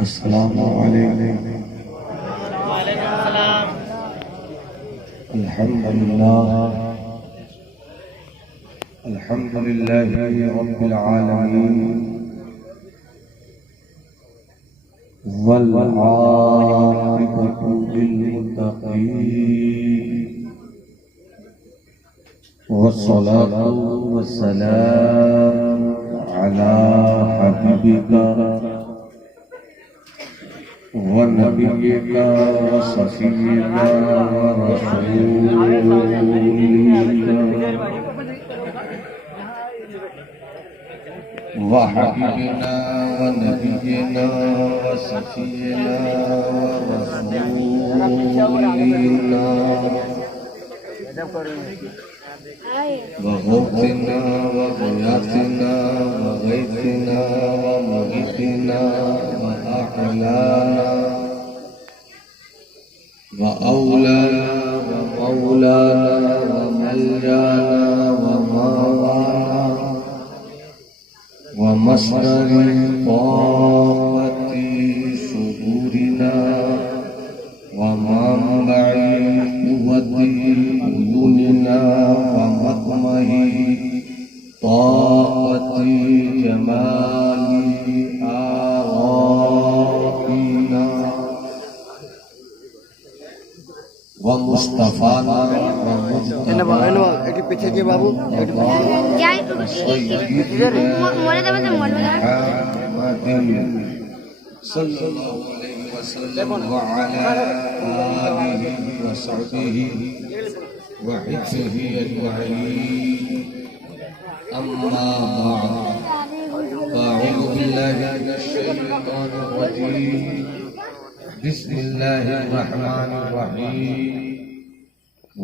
السلام علیکم. وعلیکم السلام. الحمد لله رب العالمين والعاقبة للمتقين والصلاة والسلام على حبيبك ونبيك وصفيك ورسولك وحبيبنا ونبينا وصفينا ورسولنا وغوثنا وغياثنا وغيثنا ومغيثنا وأعلانا وأولانا ومولانا وملجانا وموانا ومصدر طاقة صدورنا ومنبع قوة عيوننا ومطمع طاقة جمال آرائنا ومصطفانا صلى الله عليه وسلم وعلى آله وصحبه وحفظه أجمعين. أما بعد فأعوذ بالله من الشيطان الرجيم. بسم الله الرحمن الرحيم.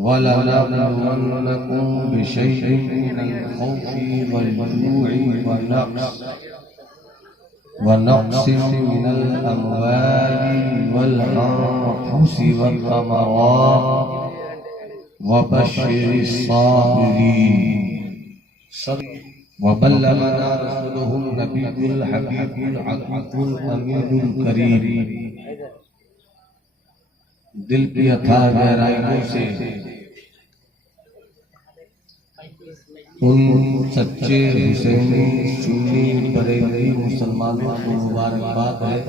وَلَنَبْلُوَنَّكُمْ بِشَيْءٍ مِّنَ الْخَوْفِ وَالْجُوعِ ونقص من الأموال والأنفس والثمرات وبشر الصابرين. وبلغنا رسوله النبي الحبيب العظيم الأمين الكريم. دل کی اتھا گہرائیوں سے ان سچے حسینی سنی بریلوی مسلمانوں کو مبارکباد ہے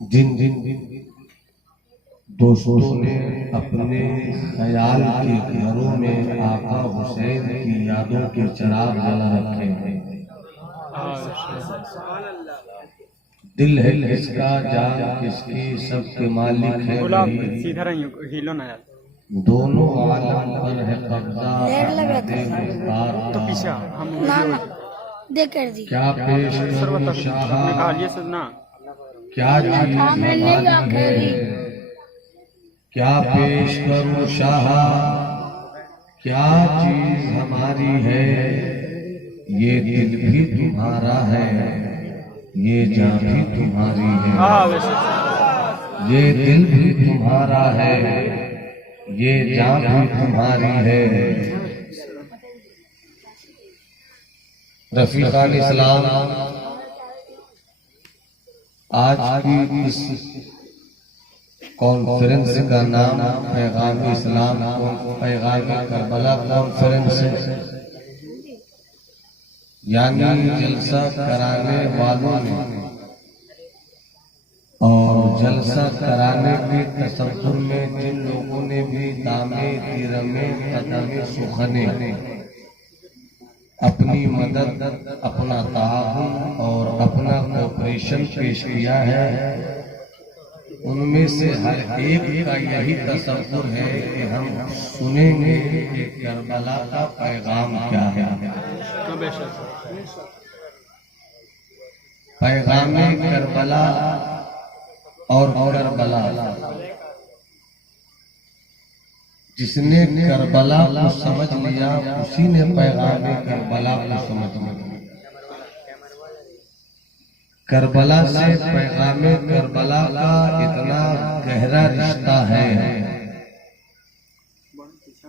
جن دوستوں نے اپنے خیال کے گھروں میں آقا حسین کی یادوں کے چراغ جلا رکھے ہیں. دل ہے کس کا، جان کس کی، سب کے مالک ہے دونوں عالم پر ہے قبضہ. کیا پیش کروں شاہ، کیا چیز ہماری ہے، کیا پیش کروں شاہ، کیا چیز ہماری ہے. یہ دل بھی تمہارا ہے، یہ جان بھی تمہاری ہے. یہ دل بھی تمہارا ہے، یہ جان بھی تمہاری ہے. رفیقان اسلام، آج کی اس کانفرنس کا نام پیغام اسلام پیغام کربلا کانفرنس ہے، یعنی جلسہ کرانے والوں نے اور جلسہ کرانے کے تصور میں جن لوگوں نے بھی دامے دیرمے قدمے سخنے اپنی مدد، اپنا تعاون اور اپنا کوپریشن پیش کیا ہے، ان میں سے ہر ایک کا یہی تصور ہے کہ ہم سنیں گے کہ کربلا کا پیغام کیا ہے. پیغام کربلا اور کربلا، جس نے کربلا کو سمجھ لیا اسی نے پیغام کربلا کو سمجھ لیا. کربلا سے پیغام کربلا کا اتنا گہرا رشتہ ہے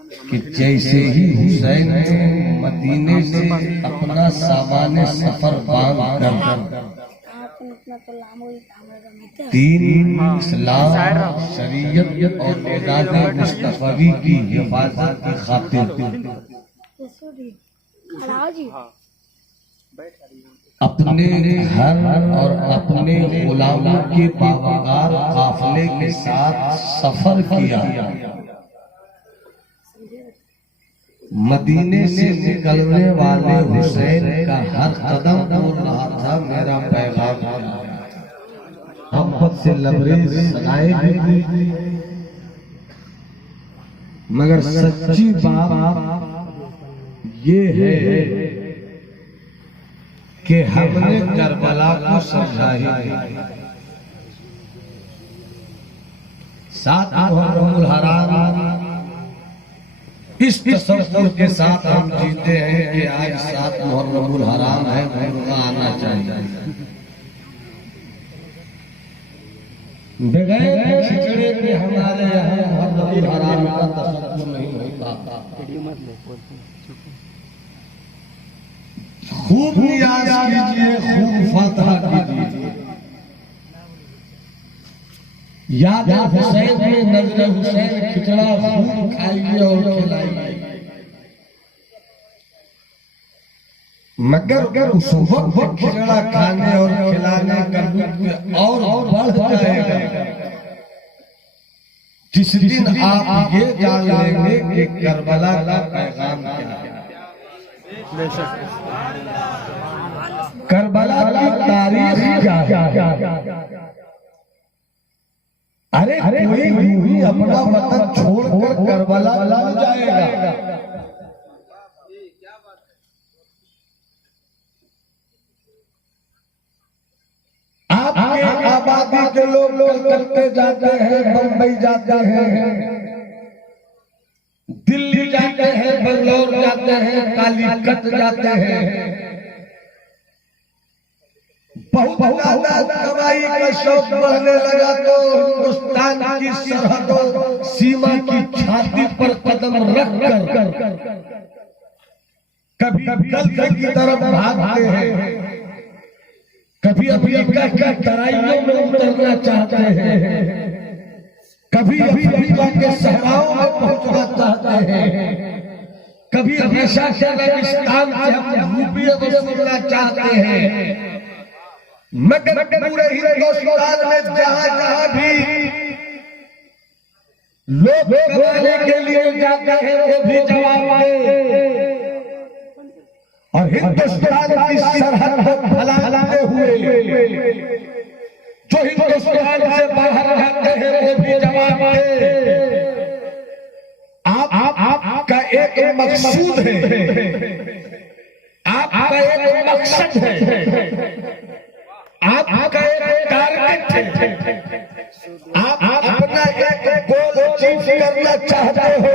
کہ جیسے ہی حسین نے مدینے سے اپنا سامان سفر باندھ کر دین، اسلام، شریعت اور اعزاز مصطفی کی حفاظت کی خاطر اپنے گھر اور اپنے غلاموں کے باوقار قافلے کے ساتھ سفر کیا۔ مدینے سے نکلنے والے حسین کا ہر قدم بول رہا تھا میرا پیغام محبت سے لبریز سنائے بھی، مگر سچی بات یہ ہے کہ ہم نے کربلا کو سمجھائی ساتھ محرم الحرام اس تصور کے ساتھ ہم جیتے ہیں کہ آج ساتھ محرم الحرام ہے، مرغا آنا چاہیے۔ بغیر کھچڑے کے ہمارے یہاں محرم الحرام کا تصور نہیں ہوتا۔ خوب نیاز کیجئے، خوب فاتحہ کیجئے۔ یاد حسین میں نظر حسین کھچڑا خوب کھائیے اور کھلائیے، مگر اس وقت کھچڑا کھانے اور کھلانے کا لطف اور بڑھ جائے گا جس دن آپ یہ جان لیں گے کہ کربلا کا پیغام کیا ہے۔ کربلا کی تاریخ کیا ہے؟ ارے کوئی بھی اپنا وطن چھوڑ کر کربلا نہ جائے گا۔ آپ کے آبادی کے لوگ کلکتے جاتے ہیں، بمبئی جاتے ہیں، دلی جاتے ہیں، بنگلور جاتے ہیں، کالیکٹ جاتے ہیں، بہت زیادہ کمائی کا شوق بڑھنے لگا تو ہندوستان کی سرحدوں سیما کی چھاتی پر قدم رکھ کر کبھی گلف کی طرف بھاگتے ہیں، کبھی امریکہ کی ترائیوں میں اترنا چاہتے ہیں، کبھی افریقہ کے صحراؤں میں پہنچنا چاہتے ہیں، کبھی رشیا سے عربستان سے ہم روپیے وصولنا چاہتے ہیں، مگر پورے ہندوستان میں جہاں جہاں بھی لوگ کمانے کے لیے جاتے ہیں وہ بھی جواب دیں، اور ہندوستان کی سرحد کو پھیلاتے ہوئے جو ہندوستان سے باہر رہتے ہیں وہ بھی جواب دیں۔ آپ کا ایک مقصود ہے، آپ کا ایک مقصد ہے، آپ کا ایک ٹارگٹ ہے، آپ اپنا ایک گول اچیو کرنا چاہتے ہو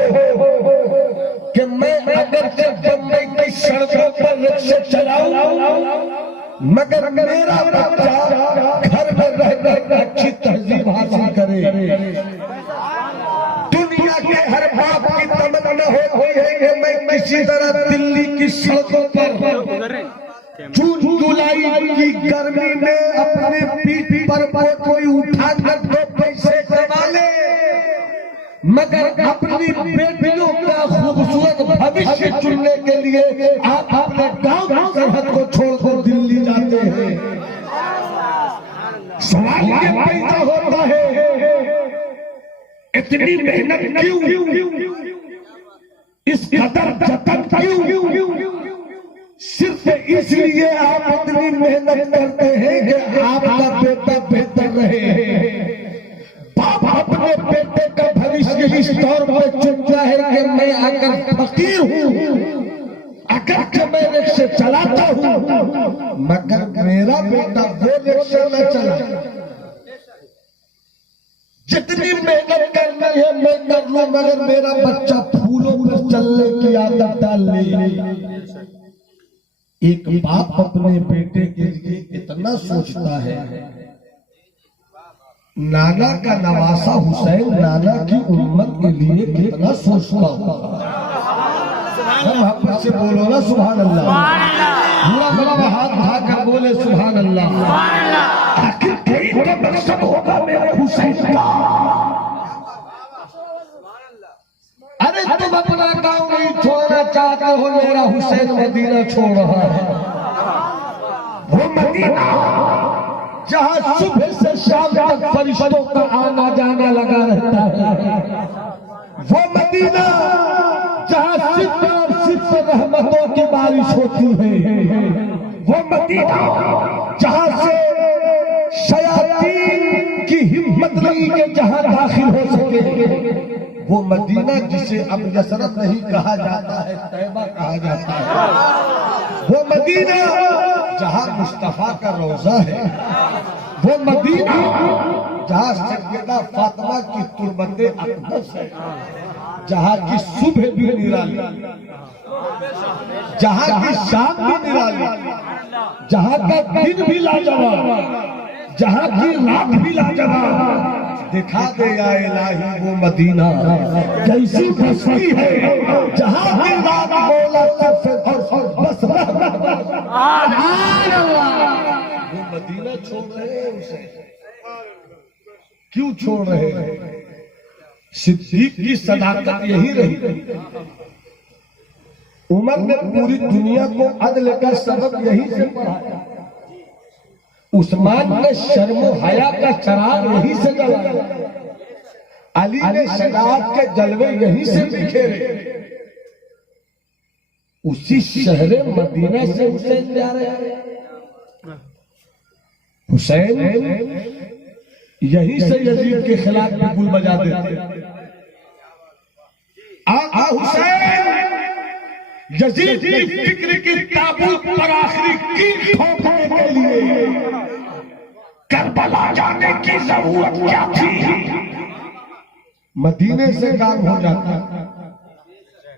کہ میں اگر بمبئی کی سڑکوں پر رکشے چلاؤں مگر میرا بچہ گھر میں رہ کر اچھی تہذیب حاصل کرے۔ دنیا کے ہر باپ کی تمنا ہوتی ہے کہ میں کسی طرح دلی کی سڑکوں پر جون جولائی کی گرمی میں اپنے پیٹھ پر کوئی اٹھا کر دو پیسے کما لے، مگر اپنی بیٹیوں کا خوبصورت بھوشیہ چننے کے لیے آپ اپنے گاؤں کی سرحد کو چھوڑ کر دلی جاتے ہیں۔ سوال یہ پیدا ہوتا ہے اتنی محنت کیوں، اس قدر جتن کیوں؟ صرف اس لیے آپ اتنی محنت کرتے ہیں کہ آپ کا بیٹا بہتر رہے۔ باپ اپنے بیٹے کا بھوشیہ اس طور پہ چنتا ہے کہ میں اگر فقیر ہوں، اگر کہ میں رکشے چلاتا ہوں، مگر میرا بیٹا وہ رکشے نہ چلا۔ جتنی محنت کرنی ہے میں کر لوں، مگر میرا بچہ پھولوں پر چلنے کی عادت ڈال لے۔ ایک باپ اپنے بیٹے کے لیے اتنا سوچتا ہے نانا کا نواسا حسین نانا کی امت کے لیے کتنا سوچتا ہوگا. محبت سے بولو نا سبحان اللہ. پورا بڑا ہاتھ اٹھا کر بولے سبحان اللہ. آخر کوئی تو مقصد ہوگا میرے حسین کا. ارے تم اپنا کام نہیں چھوڑنا چاہتے ہو, میرا حسین مدینہ چھوڑ رہا ہے. وہ مدینہ جہاں صبح سے شام تک فرشتوں کا آنا جانا لگا رہتا ہے. وہ مدینہ جہاں صرف اور صرف رحمتوں کی بارش ہوتی ہے. وہ مدینہ جہاں سے شیاطین کی ہمت نہیں کہ جہاں داخل ہو سکے. وہ مدینہ جسے اب یثرب نہیں کہا جاتا ہے, طیبہ کہا جاتا ہے. وہ مدینہ جہاں مصطفیٰ کا روضہ ہے. وہ مدینہ جہاں سیدہ فاطمہ کی تربت اقدس ہے. جہاں کی صبح بھی نرالی, جہاں کی شام بھی نرالی, جہاں کا دن بھی لاجواب, جہاں کی رات بھی لاجواب. دکھا دے یا الہی وہ مدینہ کیسی بستی ہے جہاں کی رات مولا صرف اور بس رحمت. وہ مدینہ چھوڑ رہے ہیں اسے. کیوں چھوڑ رہے ہیں؟ صدیق کی صداقت یہی رہی. عمر نے پوری دنیا کو عدل کا سبب یہی سے پڑھایا. عثمان نے شرم و حیا کا چراغ یہی سے جلایا. علی نے شجاعت کے جلوے یہی سے بکھیرے. اسی شہر مدینہ سے حسین جا رہے ہیں. حسین یہی سے یزید کے خلاف بھی گل بجا دیتے. آقا حسین یزید کی فکر کی تابوت پر آخری کیل ٹھوکنے کے لیے کربلا جانے کی ضرورت کیا تھی؟ مدینے سے کام ہو جاتا.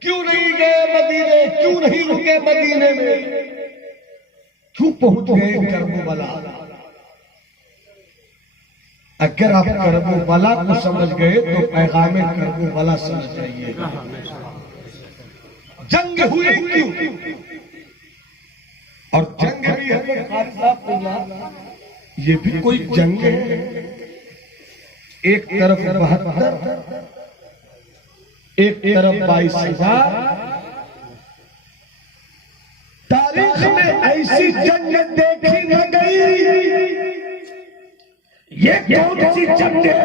کیوں نہیں گئے مدینے, کیوں نہیں رکے مدینے میں, کیوں پہنچ گئے کربلا؟ اگر آپ کربلا کو سمجھ گئے تو پیغام کربلا سمجھ جائیے. جنگ ہوئی کیوں؟ اور جنگ بھی ہے, یہ بھی کوئی جنگ ہے. ایک طرف 72, ایک طرف 22,000. تاریخ میں ایسی جنگ دیکھی نہ گئی. یہ کون سی جنگ ہے؟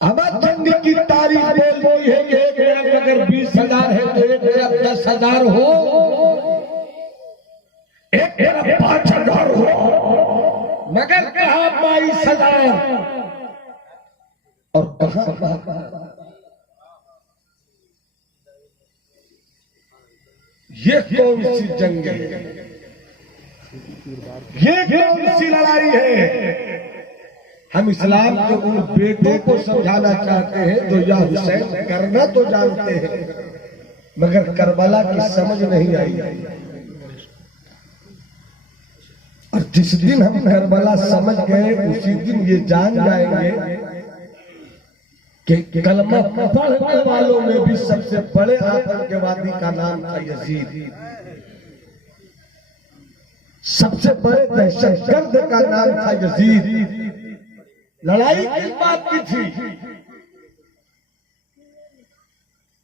ہمیں جنگ کی تاریخ بولتی ہے کہ ایک طرف اگر 20,000 ہے تو ایک طرف 10,000 ہو, ایک طرف 5,000 ہو, مگر کہاں 22,000 اور کہاں. یہ کون سی جنگ ہے؟ یہ کون سی لڑائی ہے؟ ہم اسلام کے ان بیٹوں کو سمجھانا چاہتے ہیں جو یا حسین کرنا تو جانتے ہیں مگر کربلا کی سمجھ نہیں آئی. اور جس دن ہم کربلا سمجھ گئے اسی دن یہ جان جائیں گے کہ کلمہ پڑھنے والوں میں بھی سب سے بڑے آتنکوادی کا نام تھا یزید. سب سے بڑے دہشت گرد کا نام تھا یزید. لڑائی کس بات کی تھی؟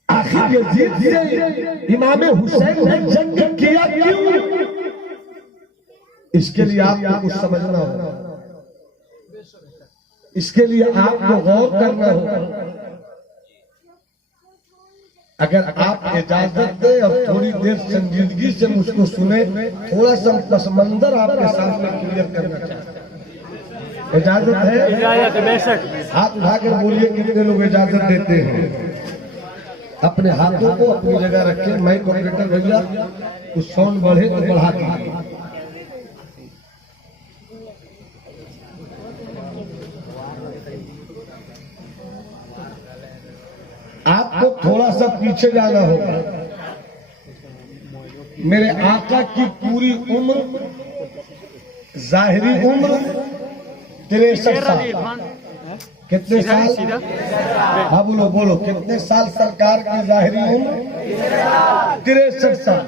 آخر یزید سے امام حسین نے جنگ کیا کیوں؟ اس کے لیے آپ کو کچھ سمجھنا ہوگا, اس کے لیے آپ کو غور کرنا ہوگا. اگر آپ اجازت دیں اور تھوڑی دیر سنجیدگی سے مجھ کو سنیں, تھوڑا سا پس منظر آپ کے سامنے کلیئر کرنا چاہتے ہیں. اجازت ہے؟ ہاتھ اٹھا کر بولیے کتنے لوگ اجازت دیتے ہیں. اپنے ہاتھوں کو اپنی جگہ رکھیں. میں آپریٹر بھیا کچھ ساؤنڈ بڑھے تو بڑھا کے. آپ کو تھوڑا سا پیچھے جانا ہوگا. میرے آقا کی پوری عمر, ظاہری عمر 63 سال. کتنے سال؟ ہاں بولو بولو، کتنے سال سرکار کی ظاہری عمر؟ 63 سال.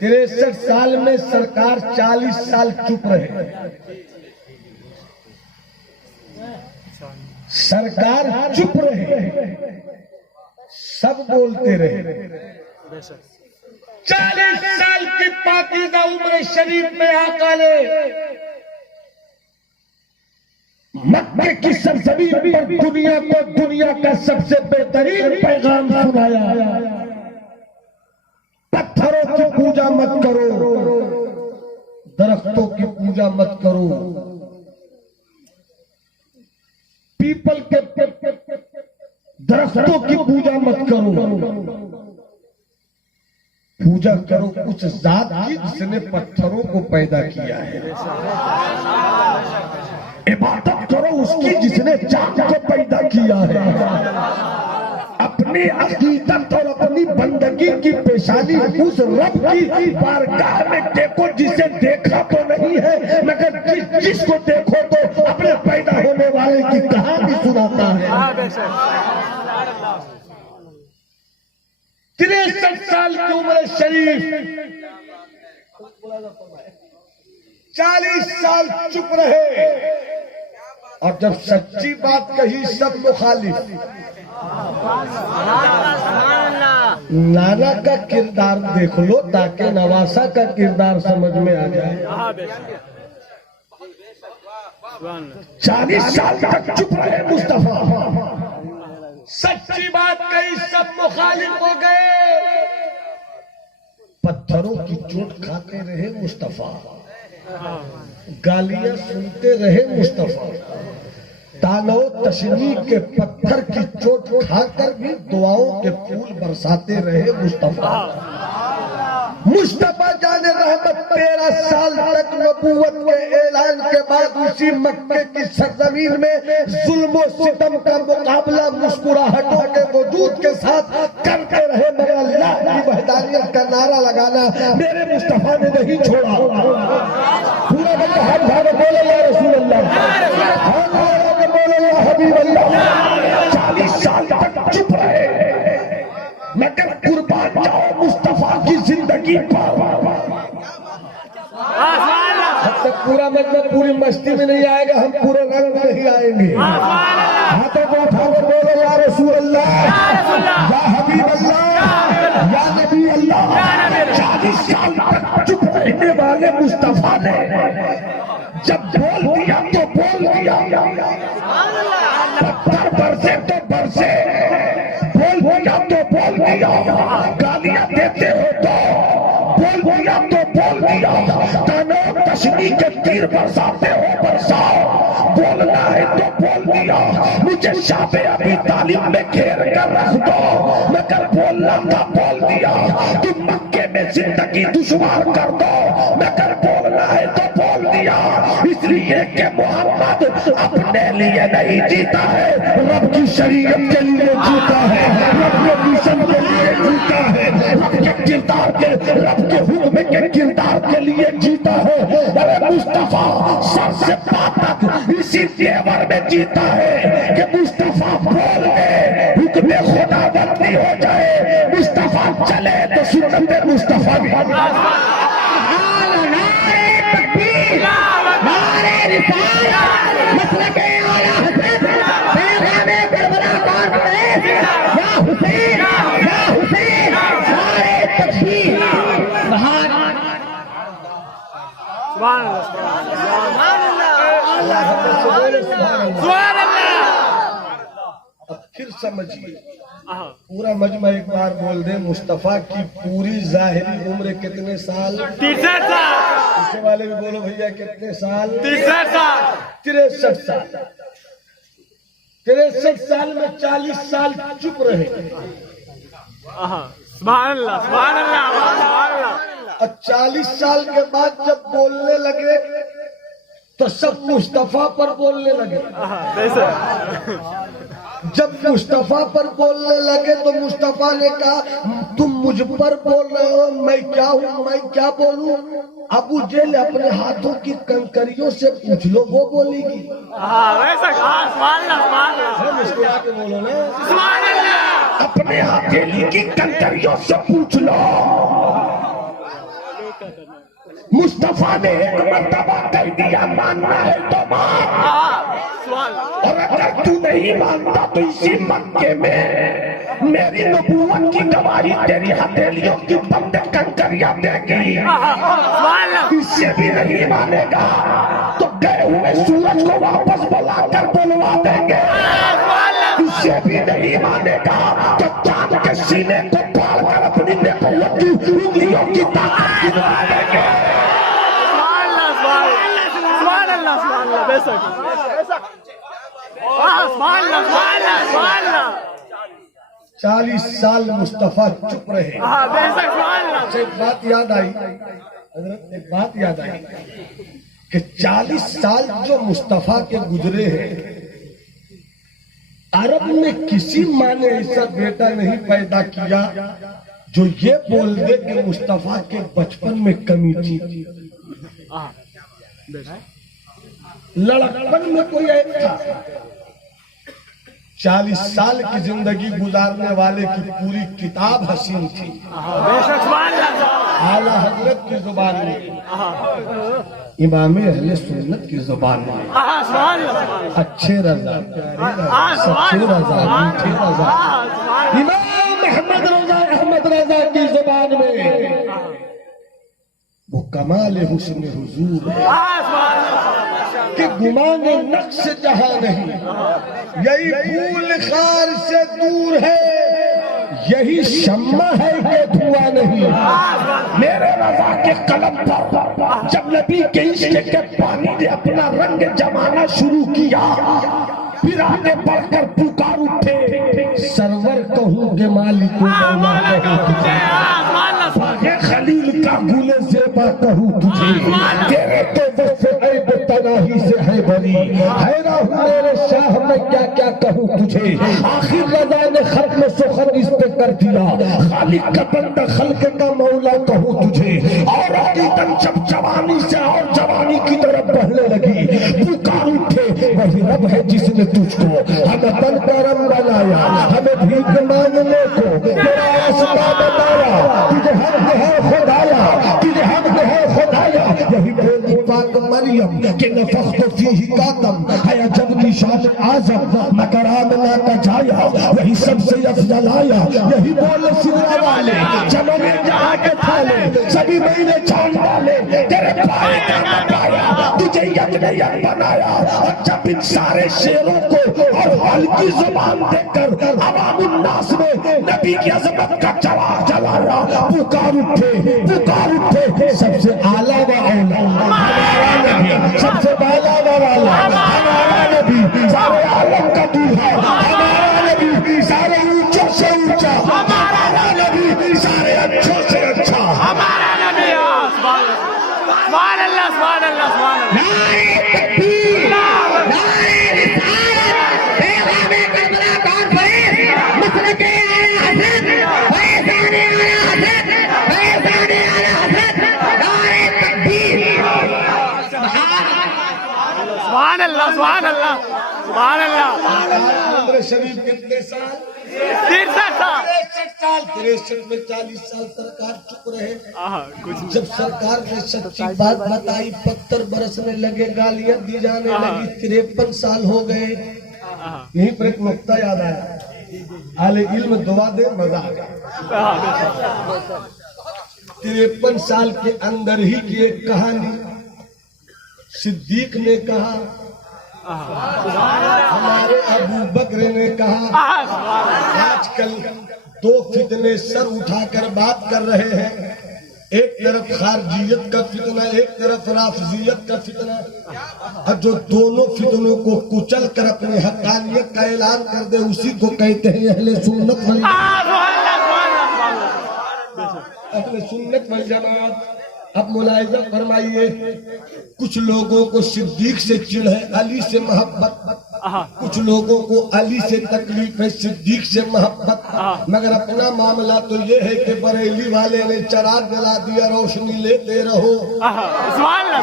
63 سال میں سرکار 40 سال چپ رہے. سرکار چپ رہے، سب بولتے رہے. 40 سال کی پاکیزہ عمر شریف میں آقا نے مکے کی سرزمین پر دنیا کو دنیا کا سب سے بہترین پیغام سنایا. پتھروں کی پوجا مت کرو، درختوں کی پوجا مت کرو، پیپل کے درختوں کی پوجا مت کرو، پوجا کرو اس ذات کی جس نے پتھروں کو پیدا کیا ہے. عبادت کرو اس کی جس نے چاند کو پیدا کیا ہے. اپنی عقیدت اور اپنی بندگی کی پیشانی اس رب کی بارگاہ میں دیکھو جسے دیکھا تو نہیں ہے مگر جس کو دیکھو تو اپنے پیدا ہونے والے کی کہانی سناتا ہے. 63 سال کی عمر شریف، 40 سال چپ رہے، اور جب سچی بات کہی سب مخالف. نانا کا کردار دیکھ لو تاکہ نواسا کا کردار سمجھ میں آ جائے. 40 سال تک چپ رہے مصطفیٰ، سچی بات کہی سب مخالف ہو گئے. پتھروں کی چوٹ کھاتے رہے مصطفیٰ، گالیاں سنتے رہے مصطفیٰ، تانو تشنیع کے پتھر کی چوٹ کھا کر بھی دعاؤں کے پھول برساتے رہے مصطفیٰ. مصطفیٰ جان رحمت 13 سال تک نبوت کے اعلان کے بعد اسی مکے کی سرزمین میں ظلم و ستم کا مقابلہ مسکراہٹوں کے وجود کے ساتھ کرتے رہے مگر اللہ کی وحدانیت کا نعرہ لگانا میرے مصطفیٰ نے نہیں چھوڑا. پورا بندہ ہر بھاگ بولے یا رسول اللہ، ہر بھاگ بولے یا حبیب اللہ. 40 سال تک چپ رہے مگر قربان جاؤ مصطفیٰ کی زندگی پر. جب تک پورا مطلب پوری مستی میں نہیں آئے گا ہم پورے رنگ میں نہیں آئیں گے. ہاتھوں کو اٹھا کر بولو یا رسول اللہ، یا حبیب اللہ، یا نبی اللہ. 40 سال تک چپ رہنے والے مصطفیٰ نے جب بول دیا تو بول دیا. پتھر برسے تو برسے، بول دیا تو بول دیا. گالیاں دیتے ہو تو بول دیا تو بول دیا. تانو تشنیع کے تیر برساتے ہو برساؤ، بولنا ہے تو بول دیا. مجھے شاب ابی طالب میں گھیر کر رکھ دو مگر بولنا تھا بول دیا. تم مکے میں زندگی دشوار کر دو مگر بولنا ہے تو بول دیا. اس لیے کہ محمد اپنے لیے نہیں جیتا ہے، رب کی شریعت کے لیے جیتا ہے، رب کے مشن کے لیے جیتا ہے، رب کے کردار کے، رب کے حکم کے کردار کے لیے جیتا ہے. ارے مصطفیٰ سر سے پا تک اسی تیور میں جیتا ہے کہ مصطفیٰ بول دے حکم خدا بندی ہو جائے، مصطفیٰ چلے تو سنت مصطفیٰ بھی. مسلک اعلیٰ حضرت پیغام کربلا پاک میں یا حسین یا حسین نعرہ تکبیر. سبحان اللہ. اب پھر سمجھیے پورا مجمع ایک بار بول دے مصطفیٰ کی پوری ظاہری عمر کتنے سال؟ 63 سال. پیچھے والے بھی بولو بھیا کتنے سال؟ 63 سال. 63 سال. 63 سال میں 40 سال چپ رہے. سبحان اللہ سبحان اللہ سبحان اللہ. اور 40 سال کے بعد جب بولنے لگے تو سب مصطفیٰ پر بولنے لگے. جب مصطفیٰ پر بولنے لگے تو مصطفیٰ نے کہا تم مجھ پر بول رہے ہو، میں کیا ہوں، میں کیا بولوں؟ ابو جہل اپنے ہاتھوں کی کنکریوں سے پوچھ لو، وہ بولے گی۔ ویسا سبحان اللہ مسکرا کے بولو نا، سبحان اللہ۔ اپنے ہتھیلی کی کنکریوں سے پوچھ لو۔ مصطفیٰ نے ایک مرتبہ کہہ دیا ماننا ہے تو مان، اور اگر تو نہیں مانتا تو اسی مکے میں میری نبوت کی گواہی تیری ہتھیلیوں کی بند کنکریاں دے گی۔ اس سے بھی نہیں مانے گا تو گئے ہوئے سورج کو واپس بلا کر بلوا دیں گے۔ اس سے بھی نہیں مانے گا تو چاند کے سینے کو پھاڑ کر اپنی نبوت کی انگلیوں کی طاقت گنوا دیں گے۔ سبحان اللہ سبحان اللہ بے شک سبحان اللہ سبحان اللہ سبحان اللہ۔ 40 سال مصطفیٰ چپ رہے۔ بے شک سبحان اللہ۔ ایک بات یاد آئی حضرت، ایک بات یاد آئی کہ 40 سال جو مصطفیٰ کے گزرے ہیں، عرب میں کسی ماں نے ایسا بیٹا نہیں پیدا کیا جو یہ بول دے کہ مصطفیٰ کے بچپن میں کمی تھی۔ لڑکپن میں کوئی عیب تھا؟ 40 سال کی زندگی گزارنے والے کی پوری کتاب حسین تھی، اعلیٰ حضرت کی زبان میں، امام اہل سنت کی زبان میں، اچھے رضا، سچے رضا، میٹھے رضا، امام احمد رضا کی زبان میں وہ کمال حسن حضور ہے کہ گمان نقص جہاں نہیں، یہی پھول خار سے دور ہے، یہی شمع ہے کہ دھواں نہیں۔ میرے رضا کے قلم پر جب نبی کے عشق کے پانی نے اپنا رنگ جمانا شروع کیا، پھر آگے بڑھ کر پکار اٹھے، سرور کہوں کہ مالک مولا کہوں تجھے، باغ خلیل کا گل زیبا کہوں تجھے، تیرے تو وصف عیب تناہی سے ہے بری، حیرہ ہوں میرے شاہ میں کیا کیا کہوں تجھے۔ آخر رضا نے ختم سخن اس پہ کر دیا، خالق کا بندہ خلق کا مولا کہوں تجھے، اور عقیدت جب جوانی سے اور جوانی کی طرف بڑھنے لگی، پکار اٹھے، وہی رب ہے جس نے تجھ کو ہمیں تن کرم بنایا، ہمیں بھیک مانگنے کو تیرا راستہ بتایا، تجھے حق ہے خدایا، تجھے حق ہے خدایا۔ یہی بولی پاک مریم کہ نفخت فیہ کاتم ہے عجب نشان اعظم، مگر آمنہ کا جایا وہی سب سے افضل آیا۔ یہی بولے سدرہ والے چلو میں جہاں کے تھالے، سبھی مہینے چاند والے تیرے پائے کا بتایا، تجھے یک نے یک بنایا۔ اور جب ان سارے شیروں کو اور حال کی زبان دے کر عوام الناس میں نبی کی عظمت کا چراغ جلایا، پکار اٹھے سب سے اعلیٰ و اولا ہمارا نبی، سب سے بالا و والا ہمارا نبی، سارے عالم کا دولہا ہمارا نبی، سارے اونچوں سے اونچا ہمارا نبی، سارے اچھوں سے اچھا ہمارا نبی۔ سبحان اللہ سبحان اللہ سبحان اللہ۔ نعرہ تکبیر، نعرہ رسالت، پیغام قدرہ کانفرنس، مسلک اعلیٰ حضرت، فیضان اعلیٰ حضرت، فیضان اعلیٰ حضرت، نعرہ تکبیر۔ سبحان اللہ سبحان اللہ سبحان اللہ۔ عمر شریف کتنے سال؟ 63 سال۔ 63 میں 40 سال سرکار چپ رہے۔ جب سرکار نے سچی بات بتائی، پتھر برسنے لگے، گالیاں دی جانے لگی۔ 53 سال ہو گئے۔ یہیں پر ایک نقطہ یاد آیا، اہل علم دعا دے مزہ آ گیا۔ 53 سال کے اندر ہی کی ایک کہانی، صدیق نے کہا، ہمارے ابو بکر نے کہا، آج کل 2 فتنے سر اٹھا کر بات کر رہے ہیں، ایک طرف خارجیت کا فتنہ، ایک طرف رافضیت کا فتنہ، اور جو دونوں فتنوں کو کچل کر اپنے حقانیت کا اعلان کر دے اسی کو کہتے ہیں اہل سنت اہل سنت والجماعت۔ اب ملاحظہ فرمائیے، کچھ لوگوں کو صدیق سے چڑ ہے، علی سے محبت، کچھ لوگوں کو علی سے تکلیف ہے، صدیق سے محبت، مگر اپنا معاملہ تو یہ ہے کہ بریلی والے نے چراغ جلا دیا، روشنی لیتے رہو،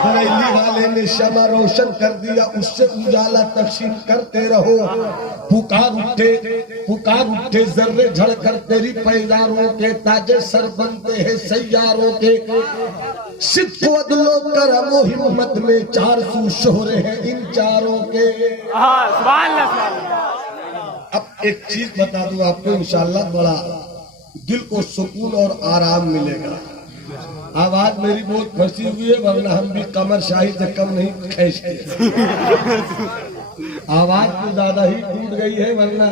بریلی والے نے شمع روشن کر دیا، اس سے اجالا تقسیم کرتے رہو، پکار اٹھے ذرے جھڑ کر تیری پیداروں کے تاج سر بنتے ہیں سیاروں کے، صدق و عدل و کرم و ہمت میں 400 شہرے ہیں ان چاروں کے۔ اب ایک چیز بتا دوں آپ کو، انشاءاللہ بڑا دل کو سکون اور آرام ملے گا۔ آواز میری بہت پھنسی ہوئی ہے، ورنہ ہم بھی قمر شاہی سے کم نہیں کھینچتے، آواز تو زیادہ ہی ٹوٹ گئی ہے، ورنہ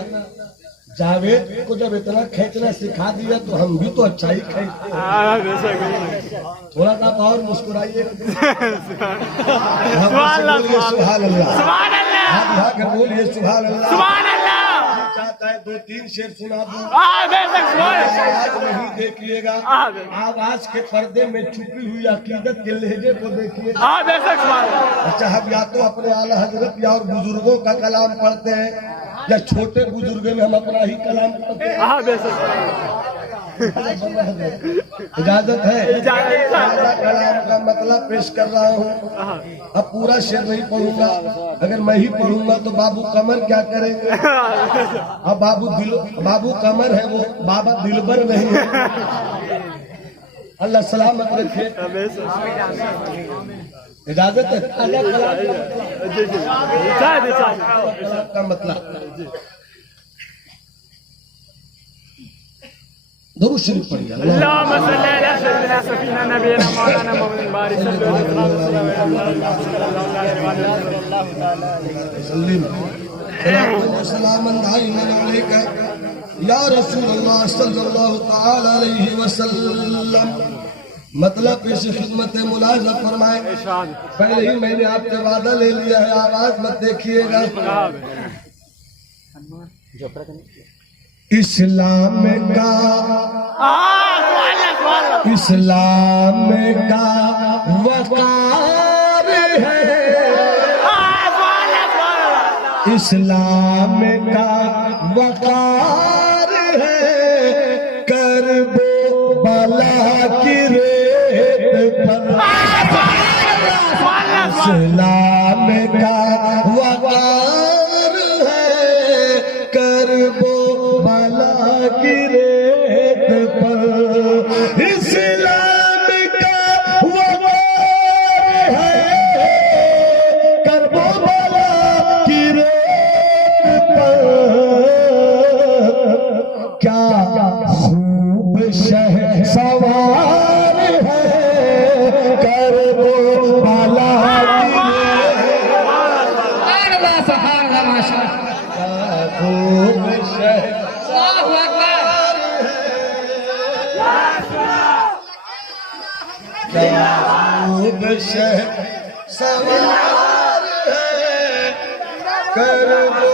جاوید کو جب اتنا کھینچنا سکھا دیا تو ہم بھی تو اچھا ہی کھینچتے ہیں۔ تھوڑا سا اور مسکرائیے، سبحان اللہ، ہاتھ اٹھا کر بولیے سبحان اللہ۔ چاہتا ہے 2-3 شعر سنا دوں، آواز نہیں دیکھیے گا، آواز کے پردے میں چھپی ہوئی عقیدت کے لہجے کو دیکھیے گا۔ اچھا، ہم یا تو اپنے اعلیٰ حضرت یا اور بزرگوں کا کلام پڑھتے ہیں، یا چھوٹے بزرگ میں ہم اپنا ہی کلام پڑھتے ہیں۔ اجازت ہے؟ کلام کا مطلب پیش کر رہا ہوں، اب پورا شعر نہیں پڑھوں گا، اگر میں ہی پڑھوں گا تو بابو قمر کیا کریں گے؟ اب بابو قمر ہے، وہ بابا دلبر نہیں ہے، اللہ سلامت رکھے۔ اجازت ہے؟ کا مطلب درود شریف پڑھیے، اللهم صل على سيدنا سفينا نبينا مولانا محمد بارك سلاما دائما عليك یا رسول اللہ صلی اللہ تعالی علیہ وسلم۔ مطلب اس خدمت ملاحظہ فرمائے، پہلے ہی میں نے آپ سے وعدہ لے لیا ہے، آواز مت دیکھیے گا۔ اسلام کا وقار ہے، اسلام کا وقار ہے، کرب و بلا کی ریت پر اسلام کا وقار ہے، کرب و بلا کی ریت پر اسلام کا وقار ہے، کرب و بلا کی ریت پر کیا خوب شہ سوار ہے، کرب و بلا کی خوب شہ خوب شہ سوار ہے، کرب و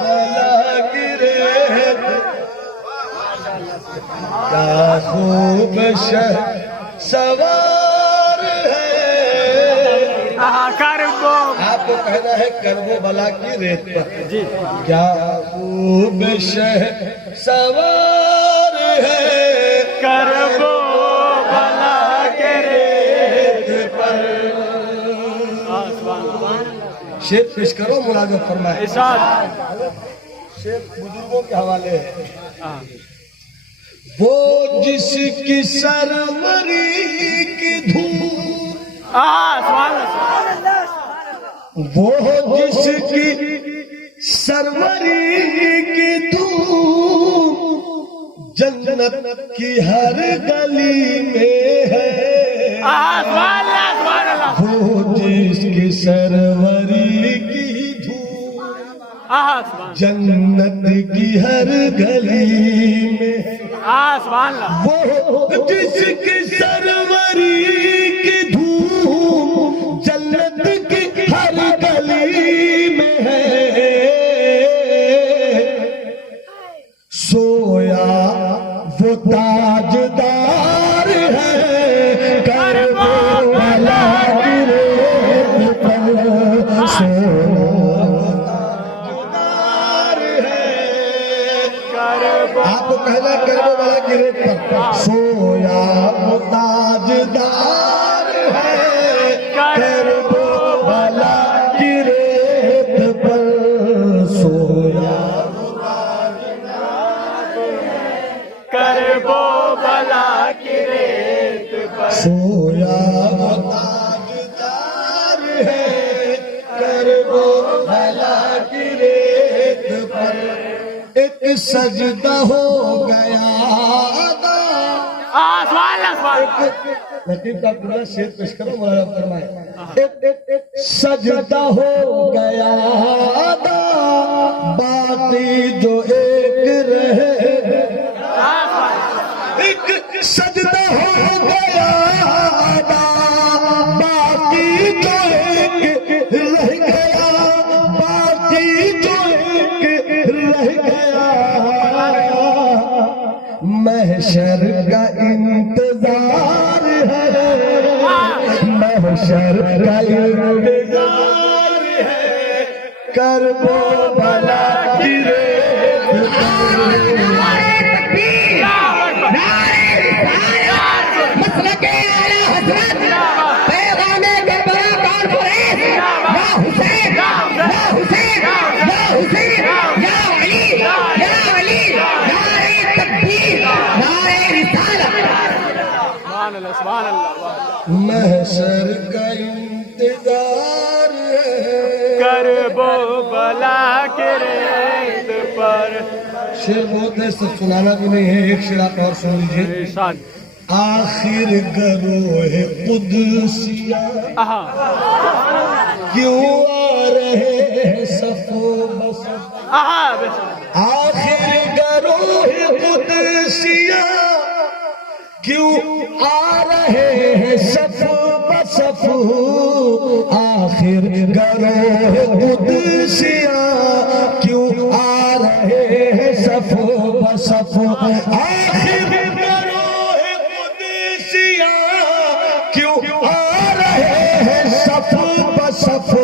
بلا کی ریت، کیا خوب شہ سوار ہے۔ آپ کو کہنا ہے کرب و بلا کی ریت پر، کیا خوب شہ سوار ہے، کرب و بلا کے ریت پر۔ شعر پیش کرو، ملازم فرمائے، شعر بزرگوں کے حوالے ہے۔ وہ جس کی سرمری کی دھوم، وہ جس کی سرمری کی دھوم، جنت کی ہر گلی میں ہے، وہ جس کی سرمری کی دھوم، جنت کی ہر گلی میں ہے، وہ جس کی سرمری کی دھوم، جنت کی ہر گلی میں ہے، سویا وہ تاجدار ہے، کرب و بلا کی ریت پر، سویا ہے کرب و بلا کی ریت پر سویا کرب و بلا کی ریت پر سویا وہ تاجدار ہے کرب و بلا کی ریت پر ایک سجدہ ہو گیا لطیف کا پورا شعر پیش کرو مولانا فرمائے ایک سجدہ ہو گیا باقی جو ایک رہے ایک سجدہ ہو گیا باقی جو ایک رہ گیا باقی جو ایک رہ گیا محشر کا انتظار ہے محشر کا انتظار ہے کرب و بلا کی ریت مسلک اعلی حضرت پیغام کربلا کانفرنس یا حسین یا حسین یا حسین یا علی یا علی نعرہ تکبیر نعرہ رسالت سبحان اللہ سبحان اللہ محشر کا انتظار ہے کرب و بلا کی ریت پر شعر بہت ہے سب سنانا بھی نہیں ہے ایک شعر آپ اور سن لیجیے ارشاد آخر گروہ قدسیہ آہا کیوں آ رہے ہیں صف و بصف آہا آخر گروہ قدسیہ کیوں آ رہے ہیں صف بصف آخر گروہ قدسیہ کیوں آ رہے ہیں صف بصف آخر گروہ قدسیہ کیوں آ رہے ہیں صف بصف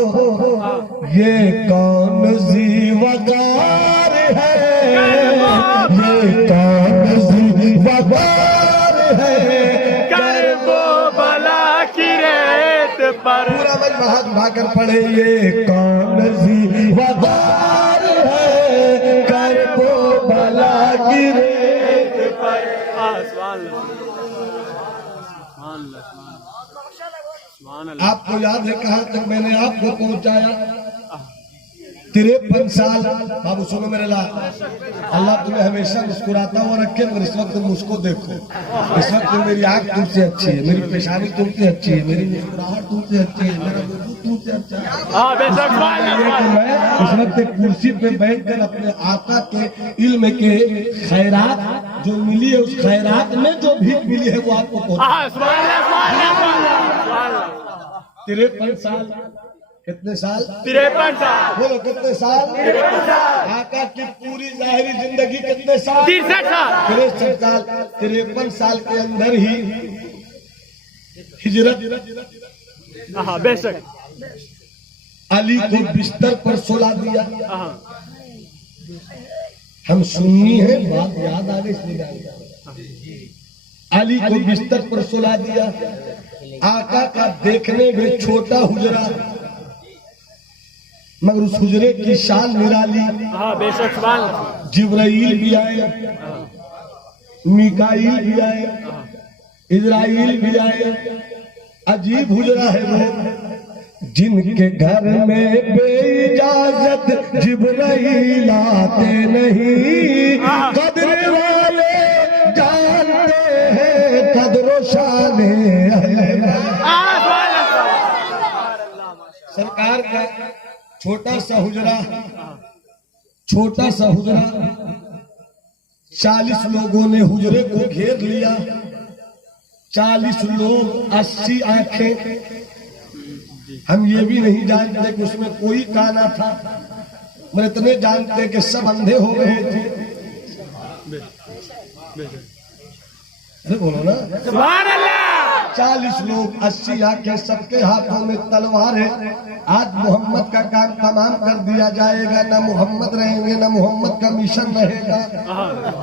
یہ کون ذی وقار ہے یہ کون ذی وقار ہے کرب و بلا کی ریت پر پورا مجمع ہاتھ اٹھا کر پڑھے یہ کون ذی وقار ہے کرب و بلا کی ریت پر سبحان اللہ سبحان اللہ آپ کو یاد ہے کہاں تک میں نے آپ کو پہنچایا 53 سال بابو سنو میرے لال اللہ تمہیں ہمیشہ مسکراتا ہوا رکھے مگر اس وقت تم مجھ کو دیکھو اس وقت میری آنکھ تم سے اچھی ہے میری پیشانی تم سے اچھی ہے میری مسکراہٹ تم سے اچھی ہے میرا وضو تم سے اچھا ہے ہاں بے شک سبحان اللہ میں اس وقت ایک کرسی پہ بیٹھ کر اپنے آقا کے علم کے خیرات جو ملی ہے اس خیرات میں جو بھی ملی ہے وہ آپ کو پہنچا آہا سبحان اللہ سبحان اللہ سبحان اللہ 53 سال کتنے سال 53 سال بولو کتنے سال آقا کی پوری ظاہری زندگی کتنے سال 63 سال 63 سال 53 سال کے اندر ہی ہجرت آہا بے شک علی کو بستر پر سلا دیا آہا ہم سنی ہیں بات یاد آ گئی اس لیے علی کو بستر پر سلا دیا آقا کا دیکھنے میں چھوٹا حجرہ مگر اس حجرے کی شان نرالی ہاں بے شک سبحان اللہ جبرائیل بھی آئے میکائیل بھی آئے اسرائیل بھی آئے عجیب حجرہ ہے وہ جن کے گھر میں بے اجازت جبرائیل آتے نہیں قدر والے جانتے ہیں قدر و شان سرکار کا چھوٹا سا حجرہ 40 لوگوں نے حجرے کو گھیر لیا 40 لوگ 80 آنکھیں ہم یہ بھی نہیں جانتے کہ اس میں کوئی کانا تھا میں اتنے جانتے کہ سب اندھے ہو گئے تھے بولو نا سبحان اللہ 40 لوگ 80 آنکھیں سب کے ہاتھوں میں تلوار ہے آج محمد کا کام تمام کر دیا جائے گا نہ محمد رہیں گے نہ محمد کا مشن رہے گا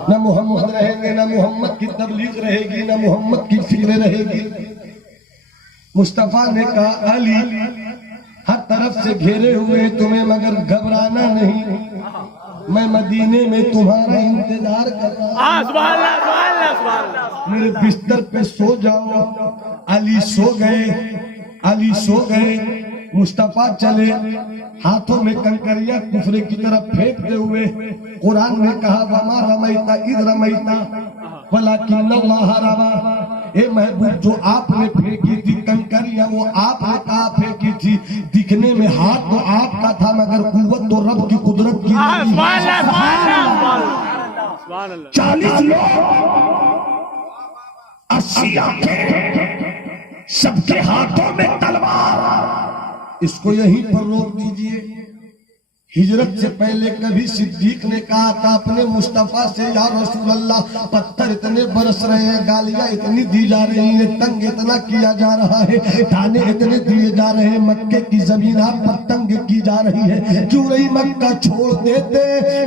نہ محمد رہیں گے نہ محمد کی تبلیغ رہے گی نہ محمد کی فکر رہے گی مصطفیٰ نے کہا علی ہر طرف سے گھیرے ہوئے تمہیں مگر گھبرانا نہیں، میں مدینے میں تمہارا انتظار کر رہا ہوں، سبحان اللہ سبحان اللہ سبحان اللہ. میرے بستر پہ سو جاؤ. علی سو گئے، علی سو گئے. مصطفیٰ چلے ہاتھوں میں کنکریاں کفر کی طرف پھینکتے ہوئے. قرآن نے کہا وما رمیتا اذ رمیتا ولکن اللہ رمی. اے محبوب جو آپ نے پھینکی تھی کنکریاں وہ آپ نے کہاں پھینکی تھی؟ دکھنے میں ہاتھ تو آپ کا تھا مگر قوت تو رب کی قدرت کی. سبحان اللہ سبحان اللہ سبحان اللہ. 40 لوگ 80 آنکھیں سب کے ہاتھوں میں تلوار. اس کو یہیں پر روک دیجئے. ہجرت سے پہلے کبھی صدیق نے کہا تھا اپنے مصطفیٰ سے یا رسول اللہ پتھر اتنے برس رہے ہیں، گالیاں اتنی دی جا رہی ہیں، تنگ اتنا کیا جا رہا ہے، تانے اتنے دیے جا رہے ہیں، مکے کی زمین آپ پر تنگ کی جا رہی ہے، کیوں نہیں مکہ چھوڑ دیتے؟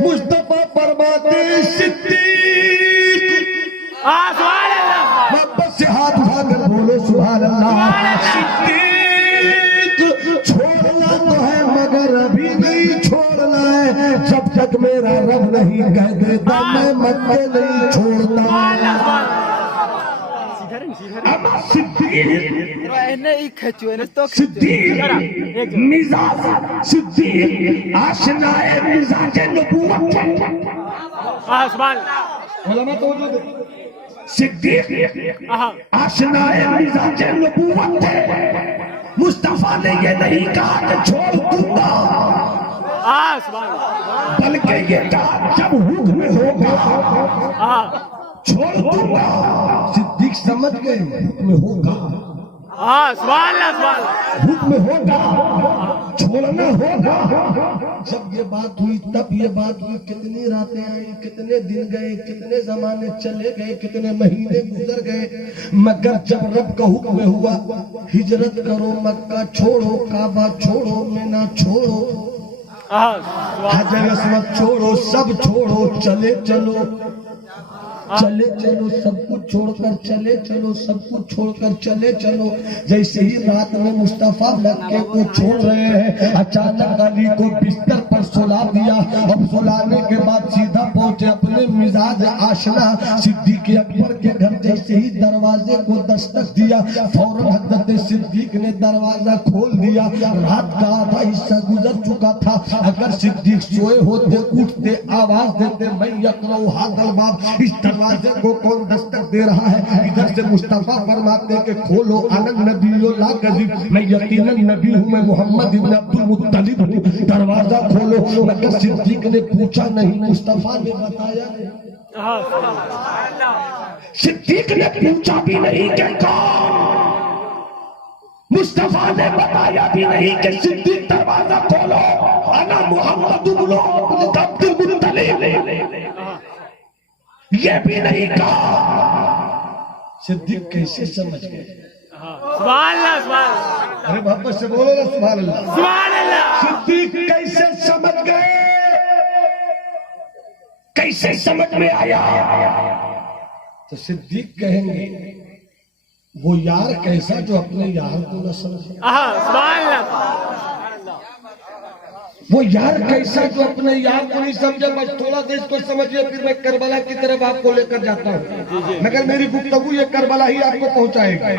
مصطفیٰ فرماتے صدیق سبحان اللہ. محبت سے ہاتھ اٹھا کر بولو سبحان اللہ. صدیق چھوڑنا تو ہے مگر ابھی نہیں چھوڑنا ہے، جب تک میرا رب نہیں کہہ دیتا میں مکے نہیں چھوڑتا. اما صدیق مزاج صدیق آشنائے مزاج نبوت. سبحان اللہ. علماء توجہ دے. صدیق آشنائے مزاج نبوت ہے. مصطفیٰ نے یہ نہیں کہا کہ چھوڑ دوں گا، سبحان اللہ. بلکہ یہ کہا جب حکم ہوگا چھوڑ دوں گا. صدیق سمجھ گئے حکم ہوگا، سبحان اللہ سبحان اللہ. حکم ہوگا چھوڑنا ہوگا. جب یہ بات ہوئی تب یہ بات ہوئی. کتنی راتیں آئیں، کتنے دن گئے، کتنے زمانے چلے گئے، کتنے مہینے گزر گئے، مگر جب رب کا حکم ہوا ہجرت کرو، مکہ چھوڑو، کعبہ چھوڑو، مینا چھوڑو، حجر اسود چھوڑو، سب چھوڑو، چلے چلو چلے چلو، سب کچھ چھوڑ کر چلے چلو، سب کچھ چھوڑ کر چلے چلو. جیسے ہی رات میں مصطفیٰ مکے کو چھوڑ رہے ہیں اچانک علی کو بستر پر سلا دیا. اب سلانے کے بعد سیدھا پہنچے اپنے مزاج آشنا صدیق اکبر کے گھر. جیسے ہی دروازے کو دستک دیا فوراً حضرت صدیق نے دروازہ کھول دیا. رات کا آدھا حصہ گزر چکا تھا. اگر صدیق سوئے ہوتے اٹھتے آواز دیتے میں یقرأ ھذا الباب، اس دروازے کو کون دستک دے رہا ہے؟ ادھر سے مصطفیٰ فرماتے کہ کھولو انا النبی لا کذب، میں یقیناً نبی ہوں، میں محمد ابن عبد المطلب ہوں، دروازہ کھولو. مگر صدیق نے پوچھا نہیں، مصطفیٰ نے بتایا نہیں. صدیق نے پوچھا بھی نہیں کہ کون، مصطفیٰ نے بتایا بھی نہیں کہ صدیق دروازہ کھولو انا محمد ابن عبد المطلب، یہ بھی نہیں کہا. صدیق کیسے سمجھ گئے؟ سبحان اللہ سبحان اللہ. ارے محبت سے بولو نا سبحان اللہ. سبحان اللہ. صدیق کیسے سمجھ گئے؟ کیسے سمجھ میں آیا؟ تو صدیق کہیں گے وہ یار کیسا جو اپنے یار کو نہ سمجھے. سبحان اللہ. وہ یار کیسا جو اپنے یار کو نہیں سمجھے. بس تھوڑا دیر اس کو سمجھئے پھر میں کربلا کی طرف آپ کو لے کر جاتا ہوں، مگر میری گفتگو یہ کربلا ہی آپ کو پہنچائے گی.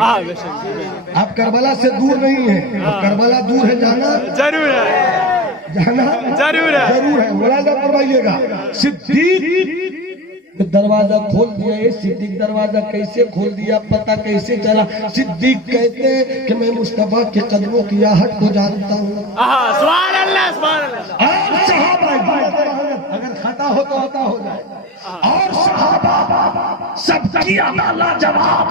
آپ کربلا سے دور نہیں ہیں، کربلا دور ہے، جانا ضرور ہے، جانا ضرور ہے، ضرور ہے. ملاحظہ فرمائیے گا. صدیق دروازہ کھول دیا. یہ صدیق دروازہ کیسے کھول دیا، پتہ کیسے چلا؟ صدیق کہتے ہیں کہ میں مصطفیٰ کے قدموں کی آہٹ کو جانتا ہوں. سبحان اللہ سبحان اللہ. اور صحابہ اگر خطا ہو تو عطا ہو جائے، اور صحابہ سب کی ادا لاجواب،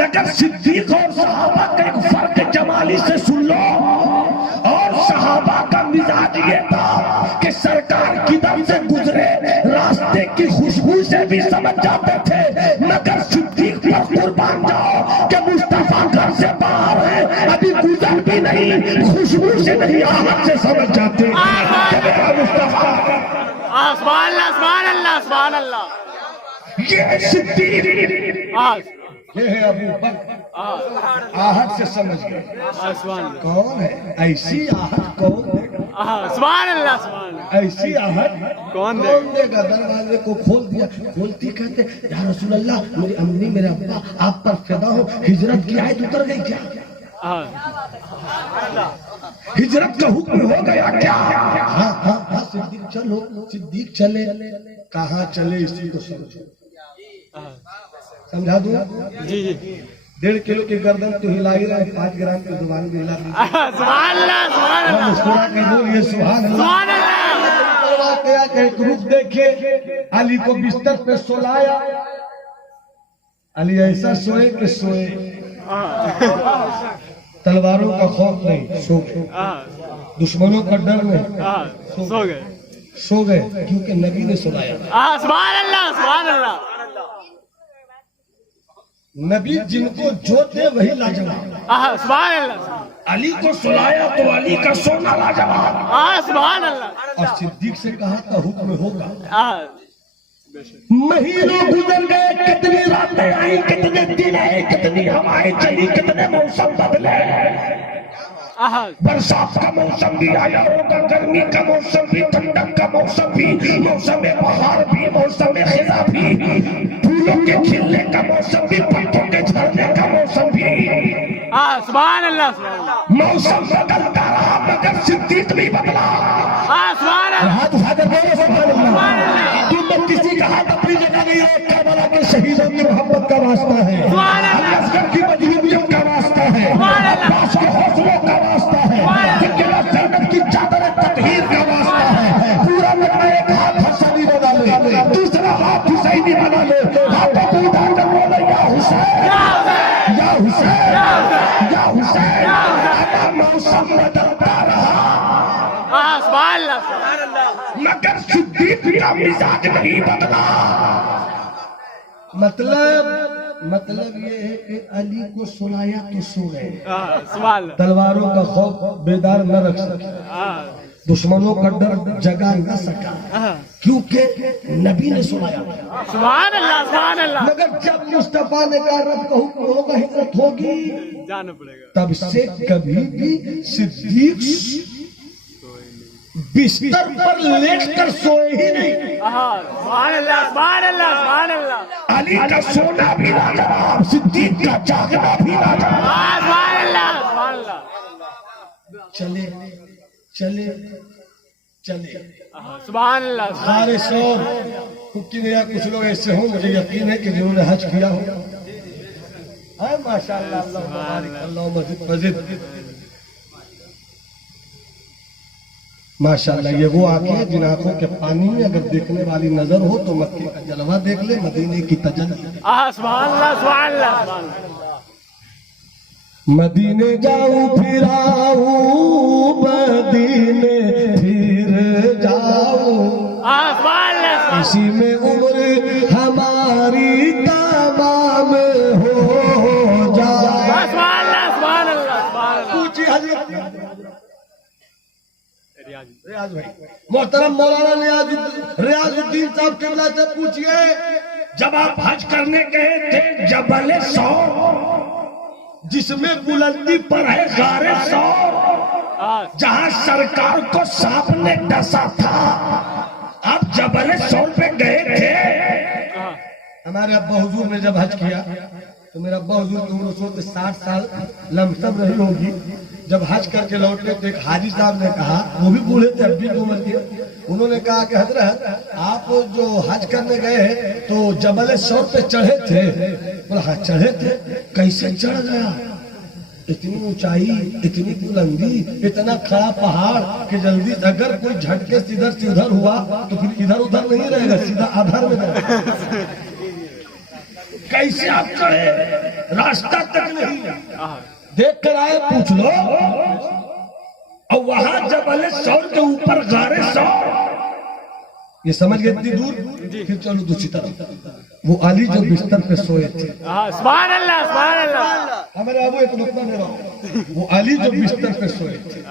مگر صدیق اور صحابہ کا ایک فرق جمالی سے سن لو. اور صحابہ کا مزاج یہ تھا کہ سرکار کدھر سے گزرے راستے کی خوشبو سے بھی سمجھ جاتے تھے، مگر صدیق پر قربان جاؤ کہ مصطفیٰ گھر سے باہر ہے، ابھی گزر بھی نہیں، خوشبو سے نہیں آہٹ سے سمجھ جاتے کہ میرا مصطفیٰ. سبحان اللہ سبحان اللہ سبحان اللہ. یہ صدیق یہ ہے ابو بکر، آہٹ سے سمجھ گئے سبحان اللہ کون ہے ایسی آہٹ کون دے گا، سبحان اللہ سبحان اللہ ایسی آہٹ کون دے گا۔ دروازے کو کھول دیا، کھولتی کہتے یا رسول اللہ میری امی میرے ابا آپ پر فدا ہو، ہجرت کی آیت اتر گئی کیا، ہجرت کا حکم ہو گیا کیا؟ ہاں ہاں ہاں صدیق چلو، صدیق چلے، کہاں چلے اسی کو سمجھو، سمجھا دوں؟ جی جی 1.5 کلو کی گردن تو ہلا ہی رہے، 5 گرام کی زبان بھی ہلا دی، سبحان اللہ سبحان اللہ مسکرا کے بولیے سبحان اللہ۔ سبحان اللہ کیا کہ ایک رخ دیکھے، علی کو بستر پہ سلایا، علی ایسا سوئے کہ سوئے، تلواروں کا خوف نہیں، سو گئے، دشمنوں کا ڈر نہیں، سو گئے سو گئے، کیونکہ نبی نے سلایا۔ سبحان اللہ سبحان اللہ نبی جن کو جو دے وہی لاجواب، سبحان اللہ علی کو سلایا تو علی کا سونا لاجواب، سبحان اللہ اور صدیق سے کہا تھا حکم ہوگا۔ مہینوں گزر گئے، کتنی راتیں آئی، کتنے دن آئے، کتنی ہوائیں چلی، کتنے موسم بدلے، برسات کا موسم بھی آیا ہوگا، گرمی کا موسم بھی، ٹھنڈک کا موسم بھی، موسم بہار بھی، موسم خزاں بھی، پھولوں کے کھلنے کا موسم بھی، پتوں کے جھڑنے کا موسم بھی، سبحان اللہ سبحان اللہ موسم بدلتا رہا مگر صدیق بھی بدلا۔ سبحان اللہ ہاتھ اٹھا کر بولو سبحان اللہ۔ تم میں کسی کا ہاتھ اپنی جگہ نہیں ہے، کربلا کے شہیدوں کی محبت کا واسطہ ہے، لشکر کی مجہوبیت کا واسطہ ہے، عباس کے حوصلوں کا واسطہ ہے، زینب کی چادر تطہیر کا واسطہ ہے۔ پورا لگنا ایک ہاتھ حسینی بنا لے، دوسرا ہاتھ حسینی بنا لے، ہاتھوں کو اٹھا کر بولے یا حسین یا حسین یا حسین۔ اگر موسم بدلتا رہا سبحان اللہ سبحان اللہ مگر صدیق کا مزاج نہیں بدلا۔ مطلب یہ ہے کہ علی کو سلایا تو سو گئے، سبحان اللہ تلواروں کا خوف بیدار نہ رکھ سکے، دشمنوں کا ڈر جگا نہ سکا، کیونکہ نبی نے سلایا۔ سبحان اللہ سبحان اللہ مگر جب مصطفیٰ نے کہا رب کا حکم ہوگا ہجرت ہوگی، جانا پڑے گا، تب سے کبھی بھی صدیق بستر پر لیٹ کر سوئے ہی نہیں۔ سبحان اللہ سبحان اللہ سبحان اللہ علی کا سونا بھی لاجواب، صدیق کا جاگنا بھی لاجواب۔ سبحان اللہ سبحان اللہ چلے چلے چلے سبحان اللہ سارے سور کچھ کچھ لوگ ایسے ہوں، مجھے یقین ہے کہ جنہوں نے حج کیا ہو، ماشاء اللہ، اللہ مبارک، اللہ مزید مزید ماشاءاللہ۔ یہ وہ آنکھیں ہیں جن آنکھوں کے پانی میں اگر دیکھنے والی نظر ہو تو مکے کا جلوہ دیکھ لے، مدینے کی تجلی۔ سبحان اللہ سبحان اللہ سبحان اللہ مدینے جاؤ پھر آؤ، مدینے پھر جاؤ، سبحان اللہ اسی میں عمر ہماری تمام ہو جائے۔ سبحان اللہ سبحان اللہ سبحان اللہ پوچھی حضرت ریاض بھائی، محترم مولانا ریاض الدین صاحب قبلہ سے پوچھئے، جب آپ حج کرنے گئے تھے جبل ثور، جس میں بلندی پر ہے غار ثور، جہاں سرکار کو سانپ نے ڈسا تھا، آپ جبل ثور پہ گئے تھے۔ ہمارے ابا حضور نے جب حج کیا تو میرا ابا حضور کی عمر 60 سال لمسم رہی ہوگی، جب حج کر کے لوٹے تو ایک حاجی صاحب نے کہا، وہ بھی بوڑھے تھے، اب بھی عمر کے، انہوں نے کہا کہ حضرت آپ جو حج کرنے گئے ہیں تو جبل ثور پہ چڑھے تھے؟ بولا ہاں چڑھے تھے۔ کیسے چڑھ گیا؟ اتنی اونچائی، اتنی بلندی، اتنا کھڑا پہاڑ کہ جلدی اگر کوئی جھٹکے ادھر سے ادھر ہوا تو پھر ادھر ادھر نہیں رہے گا، سیدھا ادھر میں رہے گا۔ کیسے آپ چڑھے؟ راستہ تک نہیں، دیکھ کر آئے پوچھ لو۔ اور وہاں جبل ثور کے اوپر غار ثور، یہ سمجھ گئے اتنی دور؟ پھر چلو دوسری طرف، وہ علی جو بستر پہ سوئے تھے، سبحان اللہ سبحان اللہ ہمارے ابو ایک نقطہ دے رہا ہوں، وہ علی جو بستر پہ سوئے تھے،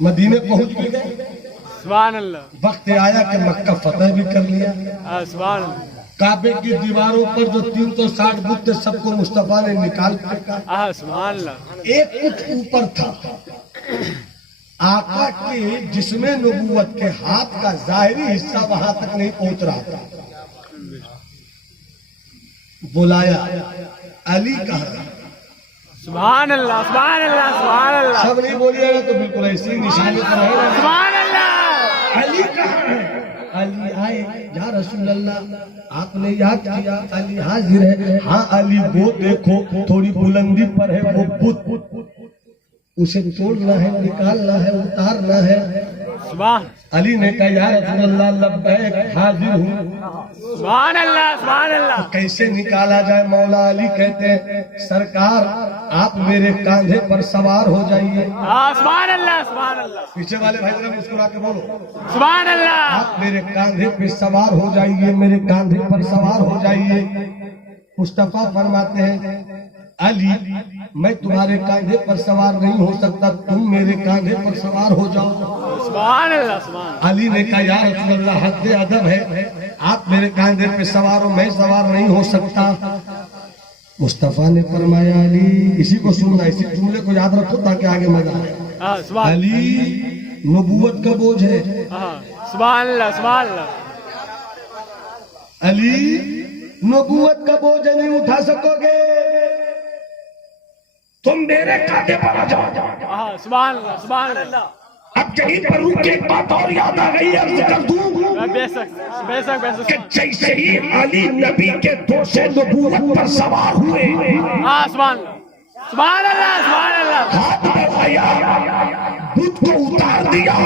مدینے پہنچ گئے، سبحان اللہ وقت آیا کہ مکہ فتح بھی کر لیا، سبحان اللہ کعبے کی دیواروں پر جو 360 بت تھے سب کو مصطفیٰ نے نکال پھینکا. سبحان اللہ. ایک کچھ اوپر تھا. آقا کے جسم نبوت کے ہاتھ کا ظاہری حصہ وہاں تک نہیں پہنچ رہا تھا. بلایا علی کہا. سبحان اللہ سبحان اللہ سبحان اللہ. سب نہیں بولیے گا تو بالکل ایسی نشانی پر رہے گا. سبحان اللہ. علی کہاں ہے؟ علی آئے. یا رسول اللہ آپ نے یاد کیا علی حاضر ہے. ہاں علی وہ دیکھو تھوڑی بلندی پر ہے وہ بت, اسے توڑنا ہے, نکالنا ہے, اتارنا ہے. سبحان. علی نے کہا یا رسول اللہ لبیک حاضر ہوں. سبحان اللہ سبحان اللہ. کیسے نکالا جائے؟ مولا علی کہتے ہیں سرکار آپ میرے کاندھے پر سوار ہو جائیے. سبحان اللہ سبحان اللہ. پیچھے والے بھائی ذرا مسکرا کے بولو سبحان اللہ. آپ میرے کاندھے پہ سوار ہو جائیے, میرے کاندھے پر سوار ہو جائیے. مصطفیٰ فرماتے ہیں علی میں تمہارے کاندھے پر سوار نہیں ہو سکتا, تم میرے کاندھے پر سوار ہو جاؤ. سبحان اللہ سبحان. علی نے کہا یا رسول اللہ حد ادب ہے, آپ میرے کاندھے پہ سوار ہو, میں سوار نہیں ہو سکتا. مصطفیٰ نے فرمایا علی, اسی کو سننا, اسی جملے کو یاد رکھو تاکہ آگے مزہ آئے. سبحان علی نبوت کا بوجھ ہے. سبحان اللہ سبحان اللہ. علی نبوت کا بوجھ نہیں اٹھا سکو گے, تم میرے کاندھے پر آ جاؤ. سبحان اللہ سبحان اللہ. اب یہیں پر رک کے ایک بات اور یاد آ گئی, عرض کر دوں بے شک بے شک بے شک. کہ جیسے ہی علی نبی کے دوش نبوت پر سوار ہوئے, سبحان اللہ سبحان اللہ سبحان اللہ. ہاتھ بڑھایا, بت کو اتار دیا,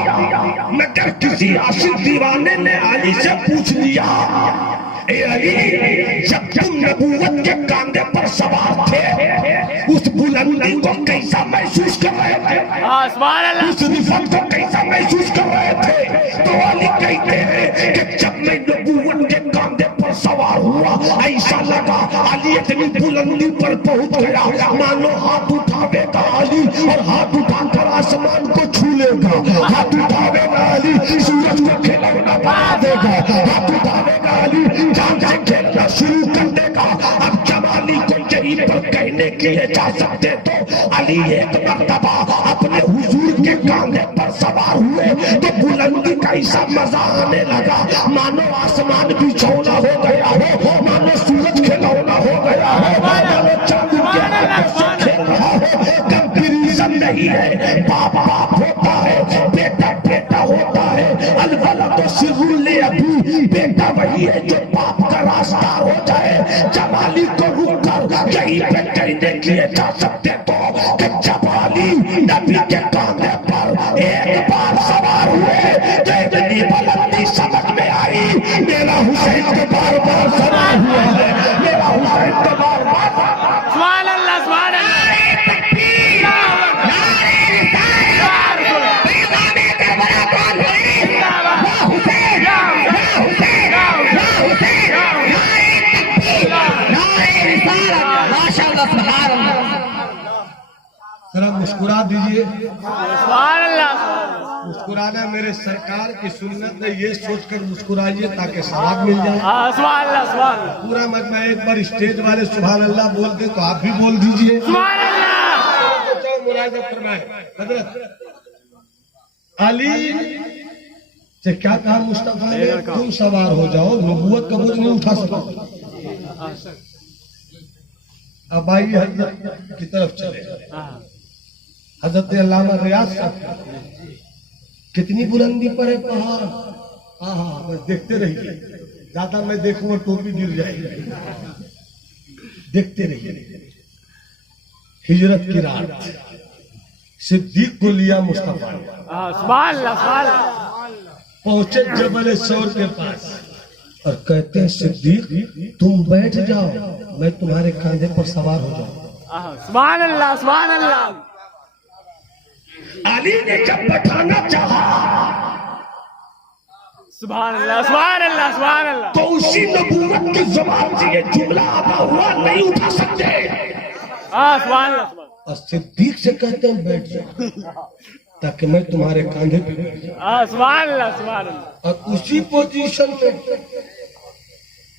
مگر کسی عاشق دیوانے نے علی سے پوچھ لیا اے علی جب تم نبوت کے کاندھے پر سوار تھے اس بلندی کو کیسا محسوس کر رہے تھے, سبحان اللہ. اس رفت کو کیسا محسوس کر رہے تھے؟ تو علی کہتے ہیں کہ جب میں نبوت کے کاندھے پر سوار ہوا ایسا لگا علی اتنی بلندی پر پہنچ گیا مانو ہاتھ اٹھاوے گا علی اور ہاتھ اٹھا کر آسمان کو چھو لے گا, ہاتھ اٹھاوے گا علی سورج کو کھلونا بنا دے گا, ہاتھ اٹھاوے گا علی جان جان کھیلنا شروع کر دے گا. اب جب علی کو یہیں پر کہنے کے لیے جا سکتے تو علی ایک مرتبہ اپنے حضور کے کاندھے پر سوار ہوئے تو بلندی کا ایسا مزہ آنے لگا مانو آسمان بھی چھونا ہو گیا ہو, مانو سورج کھلونا ہو گیا ہو, مانو چاند کے ہاتھ سے کھیل رہا ہو. کمپیریزن نہیں ہے, باپ باپ ہوتا ہے, بیٹا بیٹا ہوتا ہے. الولد سر الابی, بیٹا وہی ہے جو باپ کا راستہ ہو جائے. جب علی کو رک کر یہیں پہ کہنے کے لیے جا سکتے تو کہ جب علی نبی کے کاندھے پر ایک بار سوار ہوئے تو اتنی بلندی سمجھ میں آئی میرا حسین تو بار بار سوار ہوا ہے, میرا حسین تو بار بار. سبحان اللہ سبحان اللہ. ذرا مسکرا دیجئے. سبحان اللہ. مسکرانا میرے سرکار کی سنت ہے, یہ سوچ کر مسکرائیے تاکہ ثواب مل جائے. سبحان اللہ سبحان اللہ. پورا مجمع ایک بار اسٹیج والے سبحان اللہ بول دے تو آپ بھی بول دیجئے. سبحان اللہ. ملاحظہ فرمائے حضرت علی سے کیا کہا مصطفیٰ نے, تم سوار ہو جاؤ, نبوت کا بوجھ نہیں اٹھا سکو. اب آئیے حضرت کی طرف چلے. حضرت علامہ ریاض صاحب کتنی بلندی پر ہے پہاڑ. ہاں بس دیکھتے رہیے, زیادہ میں دیکھوں گا ٹوپی گر جائے گی. دیکھتے رہیے. ہجرت کی رات صدیق کو لیا مصطفیٰ نے, سبحان اللہ سبحان اللہ. پہنچے جبل سور کے پاس اور کہتے ہیں صدیق تم بیٹھ جاؤ, میں تمہارے کاندھے پر سوار ہو جاؤں. سبحان اللہ سبحان اللہ. علی نے جب بٹھانا چاہا سبحان اللہ سبحان اللہ سبحان اللہ. تو اسی نبوت کی زبان سے یہ جملہ آتا ہوا نہیں اٹھا سکتے. سبحان اللہ. اور صدیق سے کہتے ہیں بیٹھ جاؤ تاکہ میں تمہارے کاندھے پہ بیٹھ جاؤں. سبحان اللہ سبحان اللہ. اور اسی پوزیشن میں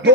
2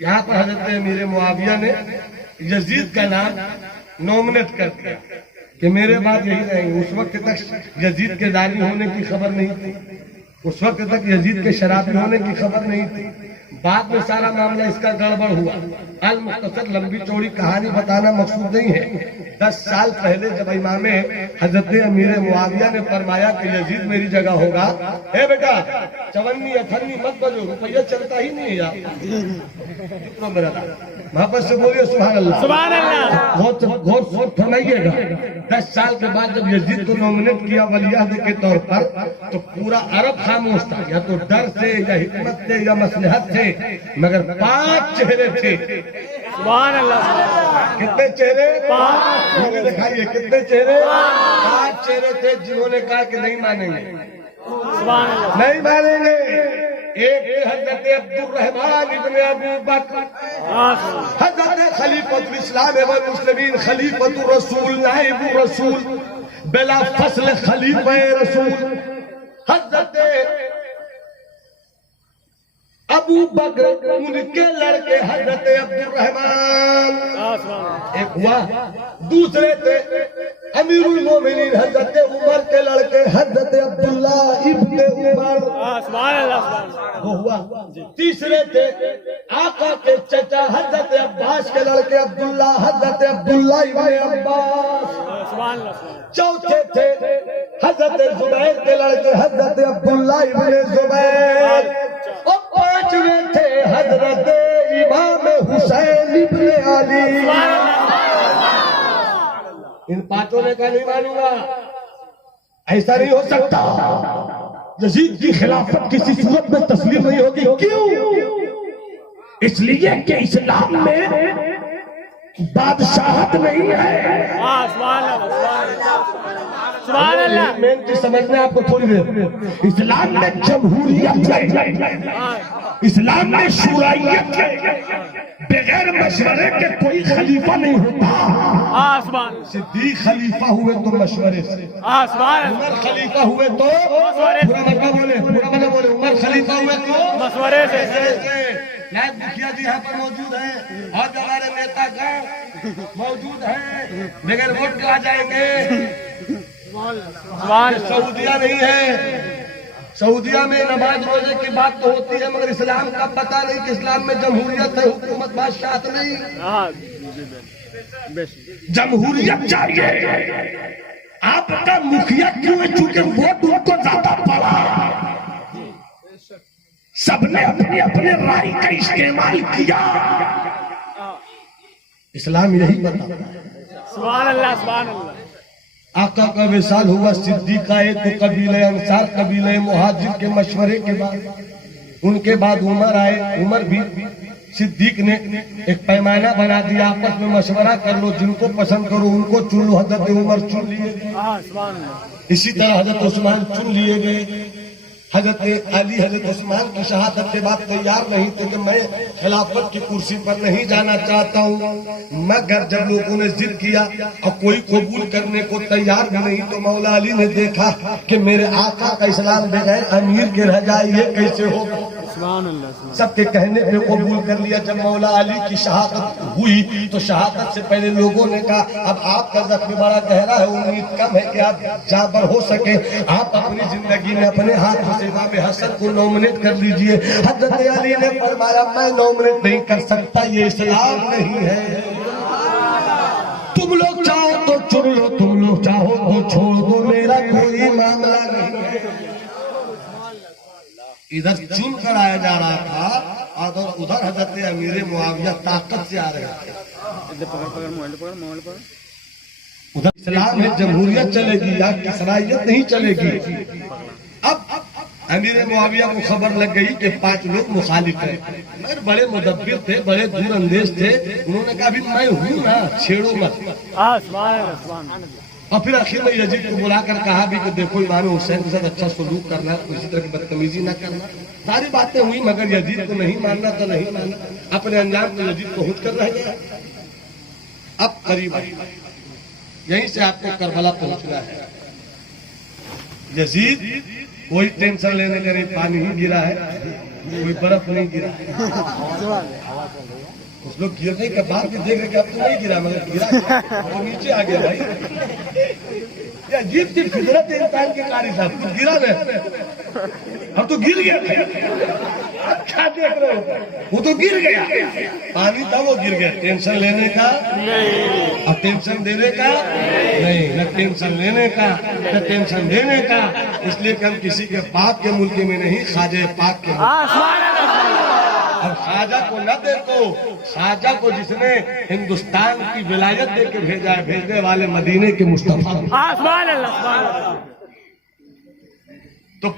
یہاں پر حضرت امیر معاویہ نے یزید کا نام نومنیٹ کر دیا کہ میرے بعد یہی رہیں گے. اس وقت تک یزید کے داڑھی ہونے کی خبر نہیں تھی, اس وقت تک یزید کے شرابی ہونے کی خبر نہیں تھی. بعد میں سارا معاملہ اس کا گڑبڑ ہوا. المختصر لمبی چوڑی کہانی بتانا مقصود نہیں ہے. 10 سال پہلے جب امام حضرت امیر معاویہ نے فرمایا کہ یزید میری جگہ ہوگا, اے بیٹا چونی اٹھنی مت بجو, روپیہ چلتا ہی نہیں ہے. محبت سے بولیے سبحان اللہ, سبحان اللہ. غور فرمائیے گا. 10 سال کے بعد جب یزید کو نومنیٹ کیا ولیعہد کے طور پر تو پورا عرب خاموش تھا, یا تو ڈر سے یا حکمت سے یا مصلحت سے, مگر 5 چہرے تھے. سبحان اللہ. کتنے چہرے؟ 5. دکھائیے کتنے چہرے؟ 5 چہرے تھے جنہوں نے کہا کہ نہیں مانیں گے, سبحان اللہ. نہیں مانیں گے. ایک حضرت عبد الرحمن ابن ابو بکر, حضرت خلیفۃ الاسلام والمسلمین, خلیفۃ الرسول, نائب الرسول, بلا فصل خلیفہ رسول, حضرت ابو بکر, ان کے لڑکے حضرت عبد الرحمن ایک ہوا. دوسرے تھے امیر المومنین حضرت عمر کے لڑکے حضرت عبداللہ ابن عمر, سبحان اللہ. وہ ہوا. تیسرے تھے آقا کے چچا حضرت عباس کے لڑکے عبداللہ, حضرت عبداللہ ابن عباس. سبحان اللہ. چوتھے تھے حضرت زبیر کے لڑکے حضرت عبداللہ ابن زبیر. اور 5ویں تھے حضرت امام حسین ابن علی. ان 5 نے کہا نہیں مانوں گا, ایسا نہیں ہو سکتا. یزید کی خلافت کسی صورت میں تسلیم نہیں ہوگی. کیوں؟ اس لیے کہ اسلام میں بادشاہت نہیں ہے. سبحان اللہ. سبحان اللہ. میں سمجھنا آپ کو تھوڑی دیر. اسلام میں جمہوریت ہے, اسلام میں شورائیت ہے. بغیر مشورے کے کوئی خلیفہ نہیں ہوتا. صدیق خلیفہ ہوئے تو مشورے سے, عمر خلیفہ ہوئے تو پورا بولے, عمر خلیفہ ہوئے تو مشورے سے. نائب مکھیا جی یہاں پر موجود ہیں, اور ہمارے نیتا گان موجود ہیں, بغیر ووٹ کے آ جائیں گے. سعودیہ نہیں ہے, سعودیہ میں نماز روزے کی بات تو ہوتی ہے, مگر اسلام کا پتہ نہیں کہ اسلام میں جمہوریت ہے, حکومت بادشاہت نہیں. جمہوریت چاہیے. آپ کا مکھیا کیوں ہے؟ چونکہ ووٹ ان کو زیادہ پڑا. سب نے اپنی اپنے رائے کا استعمال کیا. اسلام یہی بتاتا ہے. سبحان اللہ. سبحان اللہ. آقا کا وصال ہوا, صدیق آئے تو قبیلہ انصار, قبیلہ مہاجر کے مشورے کے بعد, ان کے بعد عمر آئے. عمر بھی صدیق نے ایک پیمانہ بنا دیا, آپس میں مشورہ کر لو, جن کو پسند کرو ان کو چن لو. حضرت عمر چن لیے گئے, اسی طرح حضرت عثمان چن لیے گئے. حضرت علی حضرت عثمان کی شہادت کے بعد تیار نہیں تھے کہ میں خلافت کی کرسی پر نہیں جانا چاہتا ہوں, مگر جب لوگوں نے ضد کیا اور کوئی قبول کرنے کو تیار بھی نہیں, تو مولا علی نے دیکھا کہ میرے آقا کا اسلام بغیر امیر کے رہ جائے, یہ کیسے ہوگا. سب کے کہنے پہ قبول کر لیا. جب مولا علی کی شہادت ہوئی تو شہادت سے پہلے لوگوں نے کہا اب آپ کا زخم بڑا گہرا ہے, امید کم ہے کہ آپ جابر ہو سکے, آپ اپنی زندگی میں اپنے ہاتھ سے امام حسن کو نومنیٹ کر لیجئے. حضرت علی نے فرمایا میں نومنیٹ نہیں کر سکتا, یہ اسلام نہیں ہے. تم لوگ چاہو تو چن لو, تم لوگ چاہو تو چھوڑ دو, میرا کوئی معاملہ نہیں ہے. ادھر چن کر آیا جا رہا تھا اور ادھر حضرت امیر معاویہ طاقت سے آ رہے تھے. ادھر اسلام ہے, جمہوریت چلے گی, یا اسرائیلیت نہیں چلے گی. اب امیر معاویہ کو خبر لگ گئی کہ 5 لوگ مخالف ہیں, مگر بڑے مدبر تھے, بڑے دور اندیش تھے. انہوں نے کہا بھی میں ہوں نا, چھیڑو مت. اور پھر آخر میں یزید کو بلا کر کہا بھی کہ دیکھو امام حسین کے ساتھ اچھا سلوک کرنا, کسی طرح کی بدتمیزی نہ کرنا. ساری باتیں ہوئی, مگر یزید کو نہیں ماننا تو نہیں ماننا. اپنے انجام کو یزید پہنچ کر رہ گیا. اب قریب یہیں سے آپ کو کربلا پہنچنا ہے. یزید کوئی ٹینشن لینے کا نہیں, پانی ہی گرا ہے, کوئی برف نہیں گرا. کچھ لوگ گرنے کے بعد بھی دیکھ رہے کہ اب تو نہیں گرا مگر گرا وہ نیچے آ گیا بھائی. یہ عجیب سی فطرت ہے انسان کے قاری صاحب. تو گرا نہیں اب تو گر گیا. اچھا دیکھ رہے ہو وہ تو گر گیا. پانی تھا وہ گر گیا. ٹینشن لینے کا نہیں اور ٹینشن دینے کا نہیں. نہ ٹینشن لینے کا نہ ٹینشن دینے کا. اس لیے کہ ہم کسی کے باپ کے ملک میں نہیں خواجہ پاک کے اور خواجہ کو نہ دے تو خواجہ کو جس نے ہندوستان کی ولایت دے کے بھیجا ہے بھیجنے والے مدینے کے مصطفیٰ. تو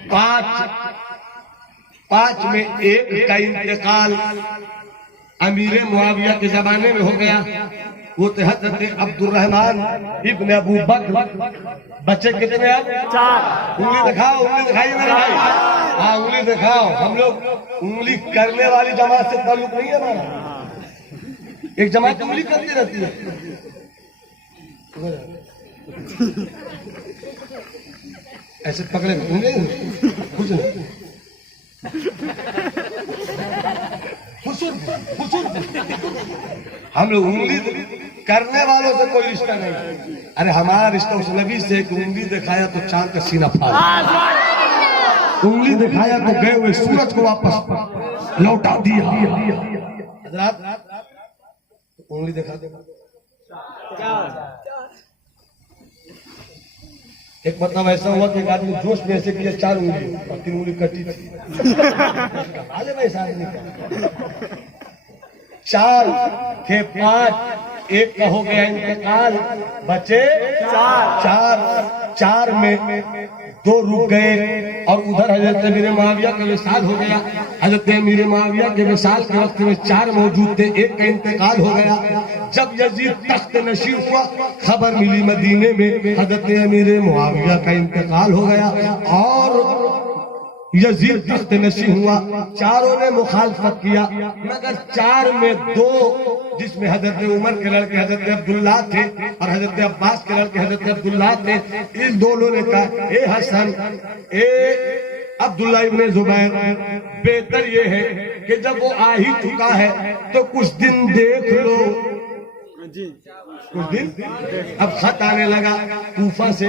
پانچ میں ایک کا انتقال امیر معاویہ کے زمانے میں ہو گیا. وہ تھے حضرت عبد الرحمن ابن ابو بکر. بچے کتنے اب 4. انگلی دکھاؤ. انگلی دکھائیے میرے بھائی. ہاں انگلی دکھاؤ. ہم لوگ انگلی کرنے والی جماعت سے تعلق نہیں ہے ہمارا. ایک جماعت انگلی کرتی رہتی ہے. ایسے پکڑے انگلی کچھ نہیں. ہم لوگ انگلی کرنے والوں سے کوئی رشتہ نہیں. ارے ہمارا رشتہ اس نبی سے کہ انگلی دکھایا تو چاند کا سینہ پھاڑا. انگلی دکھایا تو گئے ہوئے سورج کو واپس لوٹا دیا. حضرات انگلی دکھا دے. ایک مطلب ایسا ہوا کہ ایک آدمی جوش میں ایسے کیا 4 انگلی اور 3 انگلی کٹی تھی. 4 تھے 5 ایک کا ہو گیا انتقال. بچے 4 میں 2 رک گئے اور ادھر حضرت امیر معاویہ کا وصال ہو گیا. حضرت امیر معاویہ کے وصال کے وقت میں 4 موجود تھے. ایک کا انتقال ہو گیا. جب یزید تخت نشین ہوا خبر ملی مدینے میں حضرت امیر معاویہ کا انتقال ہو گیا اور یزید تخت نشین ہوا. چاروں نے مخالفت کیا مگر 4 میں 2 جس میں حضرت عمر کے لڑکے حضرت عبداللہ تھے اور حضرت عباس کے لڑکے حضرت عبداللہ تھے. ان دونوں نے کہا اے حسن اے عبداللہ ابن زبیر بہتر یہ ہے کہ جب وہ آ ہی چکا ہے تو کچھ دن دیکھ لو. کچھ دن اب خط آنے لگا کوفہ سے.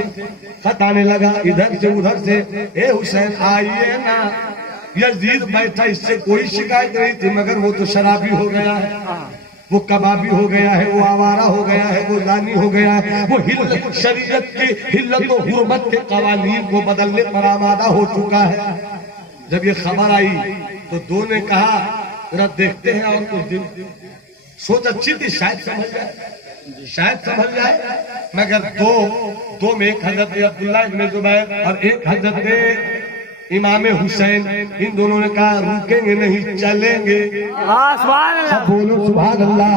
خط آنے لگا ادھر سے ادھر سے. اے حسین آئیے نا. یزید بیٹھا اس سے کوئی شکایت نہیں تھی مگر وہ تو شرابی ہو گیا ہے. وہ کبابی ہو گیا ہے. وہ آوارہ ہو گیا ہے. وہ زانی ہو گیا ہے. وہ شریعت کی حلت و حرمت کے قوانین کو بدلنے پر آمادہ ہو چکا ہے. جب یہ خبر آئی تو 2 نے کہا ذرا دیکھتے ہیں اور کچھ دن. سوچ اچھی تھی شاید سمجھ جائے مگر 2 میں ایک حضرت عبداللہ ابن زبیر اور ایک حضرت امام حسین. ان دونوں نے کہا رکیں گے نہیں چلیں گے. بولو سبحان اللہ.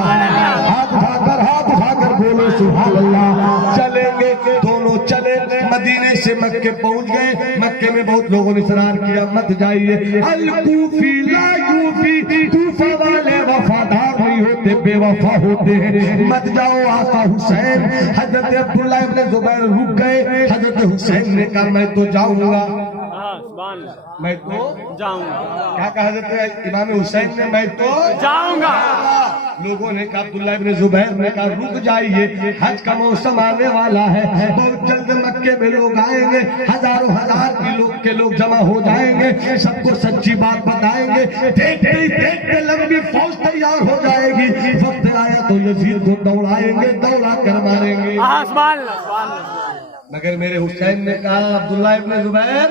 ہاتھ اٹھا کر بولو سبحان اللہ. چلیں گے. دونوں چلے مدینے سے مکے پہنچ گئے. مکے میں بہت لوگوں نے اصرار کیا مت جائیے. الکوفی لا یوفی. کوفہ والے وفادار نہیں ہوتے بے وفا ہوتے ہیں. مت جاؤ. آقا حسین حضرت عبداللہ ابن زبیر رک گئے. حضرت حسین نے کہا میں تو جاؤں گا. میں تو جاؤں گا. کیا کہا حضرت امام حسین نے میں تو جاؤں گا. لوگوں نے کہا عبداللہ ابن زبیر نے کہا رک جائیے. حج کا موسم آنے والا ہے. بہت جلد مکے میں لوگ آئیں گے. ہزاروں ہزار کے لوگ جمع ہو جائیں گے. سب کو سچی بات بتائیں گے. دیکھتے لمبی فوج تیار ہو جائے گی. وقت آیا تو یزید کو دوڑائیں گے. دوڑا کر ماریں گے. مگر میرے حسین نے کہا عبداللہ ابن زبیر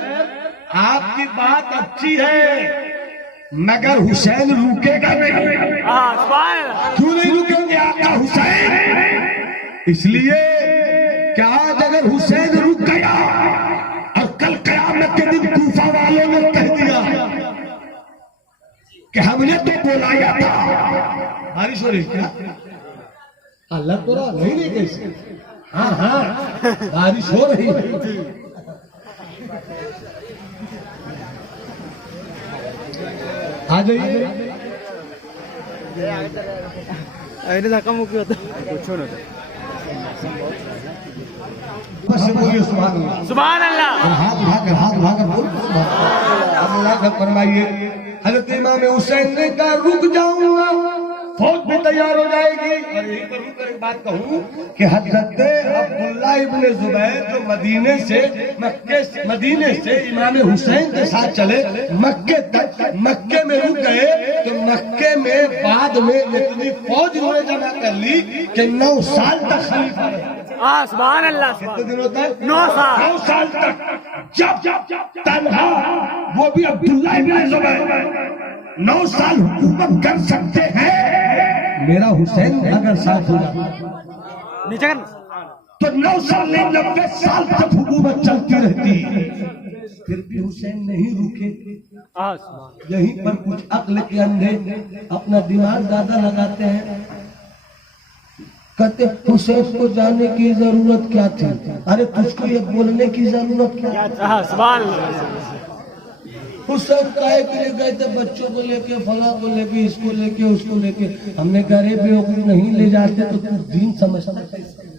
آپ کی بات اچھی ہے مگر حسین رکے گا نہیں. کیوں نہیں رکیں گے آقا حسین؟ اس لیے کہ آج اگر حسین رک گیا اور کل قیامت کے دن کوفہ والوں نے کہہ دیا کہ ہم نے تو بلایا تھا. بارش ہو رہی کیا؟ اللہ تو رہا نہیں کیسے. ہاں بارش ہو رہی ہے. آ جائیے. سبحان اللہ. ہاتھ اٹھا کر بول. اللہ کا فرمائیے حضرت امام حسین نے کہا رک جاؤں گا، فوج بھی تیار ہو جائے گی. اور یہیں پر رک کر ایک بات کہوں کہ حضرت عبداللہ ابن زبیر جو مدینے سے امام حسین کے ساتھ چلے مکے تک، مکے میں رک گئے تو مکے میں بعد میں اتنی فوج انہوں نے جمع کر لی کہ 9 سال تک خلیفہ رہے. سبحان اللہ. کتنے دنوں تک؟ 9 سال. 9 سال تک جب تنہا وہ بھی عبداللہ ابن زبیر 9 سال حکومت کر سکتے ہیں، میرا حسین اگر ساتھ ہو جاتا نیچے کر. تو 9 سال نہیں 90 سال تک حکومت چلتی رہتی. پھر بھی حسین نہیں رکے. یہیں پر کچھ عقل کے اندھے اپنا دماغ زیادہ لگاتے ہیں، کہتے حسین کو جانے کی ضرورت کیا تھی؟ ارے تجھ کو یہ بولنے کی ضرورت کیا تھی؟ سبحان اللہ. حسین کہے کے لیے گئے تھے بچوں کو لے کے، فلاں کو لے کے، اس کو لے کے، اس کو لے کے. ہم نے کہا رے بیوقوف نہیں لے جاتے تو تو دین سمجھتا.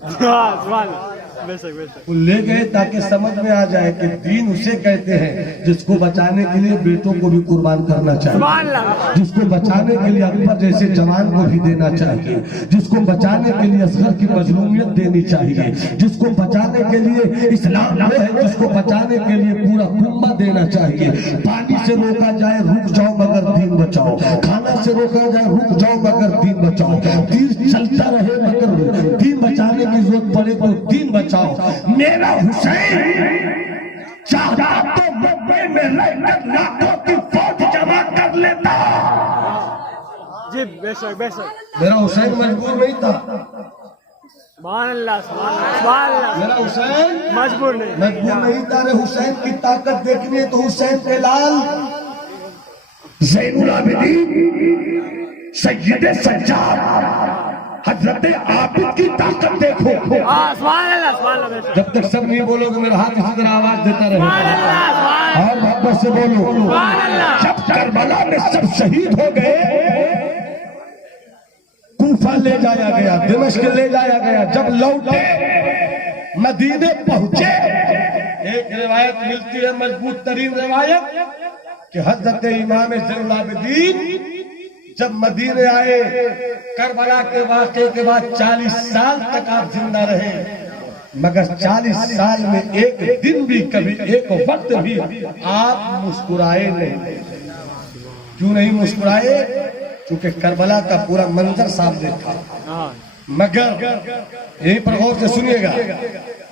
سبحان اللہ. بے شک بے شک. وہ لے گئے تاکہ سمجھ میں آ جائے کہ دین اسے کہتے ہیں جس کو بچانے کے لیے بیٹوں کو بھی قربان کرنا چاہیے، سبحان اللہ. جس کو بچانے کے لیے اکبر جیسے جوان کو بھی دینا چاہیے، جس کو بچانے کے لیے اصغر کی مظلومیت دینی چاہیے، جس کو بچانے کے لیے اسلام وہ ہے جس کو بچانے کے لیے پورا امت دینا چاہیے. پانی سے روکا جائے رک جاؤ مگر دین بچاؤ، کھانا سے روکا جائے رک جاؤ مگر دین بچاؤ، تیر چلتا رہے مگر دین بچانے کی ضرورت پڑے تو دین بچاؤ. میرا حسین چاہتا تو ممبئی میں رہ کر لاکھوں کی فوج جمع کر لیتا. جی بے شک بے شک. میرا حسین مجبور نہیں تھا. سبحان اللہ. سبحان اللہ. میرا حسین مجبور نہیں. مجبور نہیں تھا. حسین کی طاقت دیکھنی ہے تو حسین کے لال زین العابدین سید سجاد حضرت عابد کی طاقت دیکھو. سبحان اللہ. سبحان اللہ. بے شک. جب تک سب نہیں بولو گے میرا ہاتھ اسی طرح آواز دیتا رہے. سبحان اللہ. سبحان اللہ. اور محبت سے بولو. سبحان اللہ. جب کربلا میں سب شہید ہو گئے، کوفہ لے جایا گیا، دمشق لے جایا گیا. جب لوٹے مدینے پہنچے، ایک روایت ملتی ہے مضبوط ترین روایت کہ حضرت امام زین العابدین جب مدینے آئے کربلا کے واقعے کے بعد 40 سال تک آپ زندہ رہے، مگر 40 سال میں ایک دن بھی کبھی ایک وقت بھی آپ مسکرائے نہیں. کیوں نہیں مسکرائے؟ کیونکہ کربلا کا پورا منظر سامنے تھا. مگر یہیں پر غور سے سنیے گا،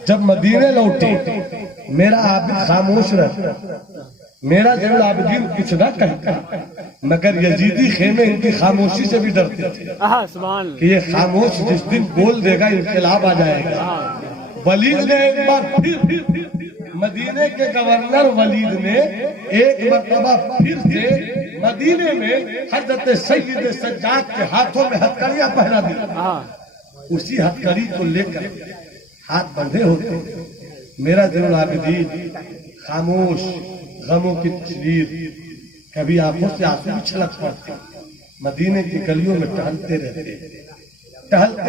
جب مدینے لوٹے میرا عابد خاموش رہا، میرا زین العابدین کچھ نہ کہتا، مگر یزیدی خیمے ان کی خاموشی سے بھی ڈرتے تھے کہ یہ خاموش جس دن بول دے گا انقلاب آ جائے گا. ولید نے ایک بار پھر مدینے کے گورنر ولید نے ایک مرتبہ پھر سے مدینے میں حضرت سید سجاد کے ہاتھوں میں ہتھکڑیاں پہنا دی. اسی ہتھکڑی کو لے کر ہاتھ بندھے ہوتے میرا زین العابدین خاموش، غموں کی تصویر، کبھی آنکھوں سے آنسو بھی چھلک پڑتے، مدینے کی گلیوں میں ٹہلتے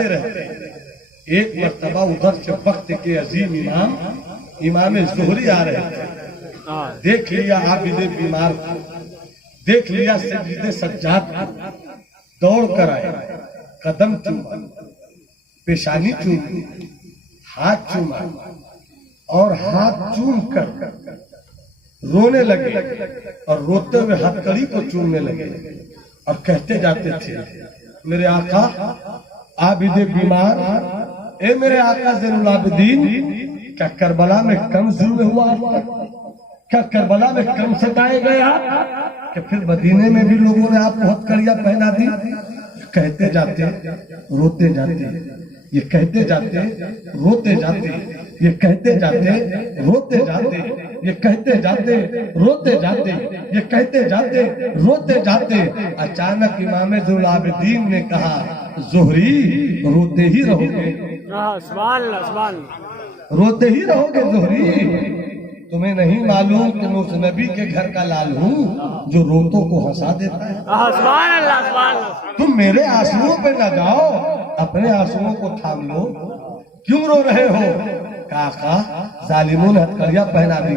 رہتے. ایک مرتبہ ادھر سے وقت کے عظیم امام زہری آ رہے تھے. دیکھ لیا عابد بیمار کو، دیکھ لیا سید سجاد کو، دوڑ کر آئے، قدم چوما، پیشانی چومی، ہاتھ چوما اور ہاتھ چوم کر رونے لگے اور روتے ہوئے ہتھکڑی کو چومنے لگے اور کہتے جاتے تھے میرے آقا عابد بیمار، اے میرے آقا زین العابدین، کیا کربلا میں کم ظلم ہوا؟ کیا کربلا میں کم ستائے گئے آپ کہ پھر مدینے میں بھی لوگوں نے آپ کو ہتھکڑیاں پہنا دی؟ کہتے جاتے روتے جاتے، یہ کہتے جاتے روتے جاتے، یہ کہتے جاتے روتے جاتے، یہ کہتے جاتے روتے جاتے، یہ کہتے جاتے روتے جاتے. اچانک امام زین العابدین نے کہا زہری روتے ہی رہو گے، سبحان اللہ. سبحان اللہ. روتے ہی رہو گے زہری. تمہیں نہیں معلوم کہ میں اس نبی کے گھر کا لال ہوں جو روتوں کو ہنسا دیتا ہے. سبحان اللہ. سبحان اللہ. تم میرے آنسوؤں پہ نہ جاؤ، اپنے آنسوؤں کو تھام لو. کیوں رو رہے ہو؟ آقا ظالموں نے ہتھکڑیاں پہنا دی،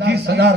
30,000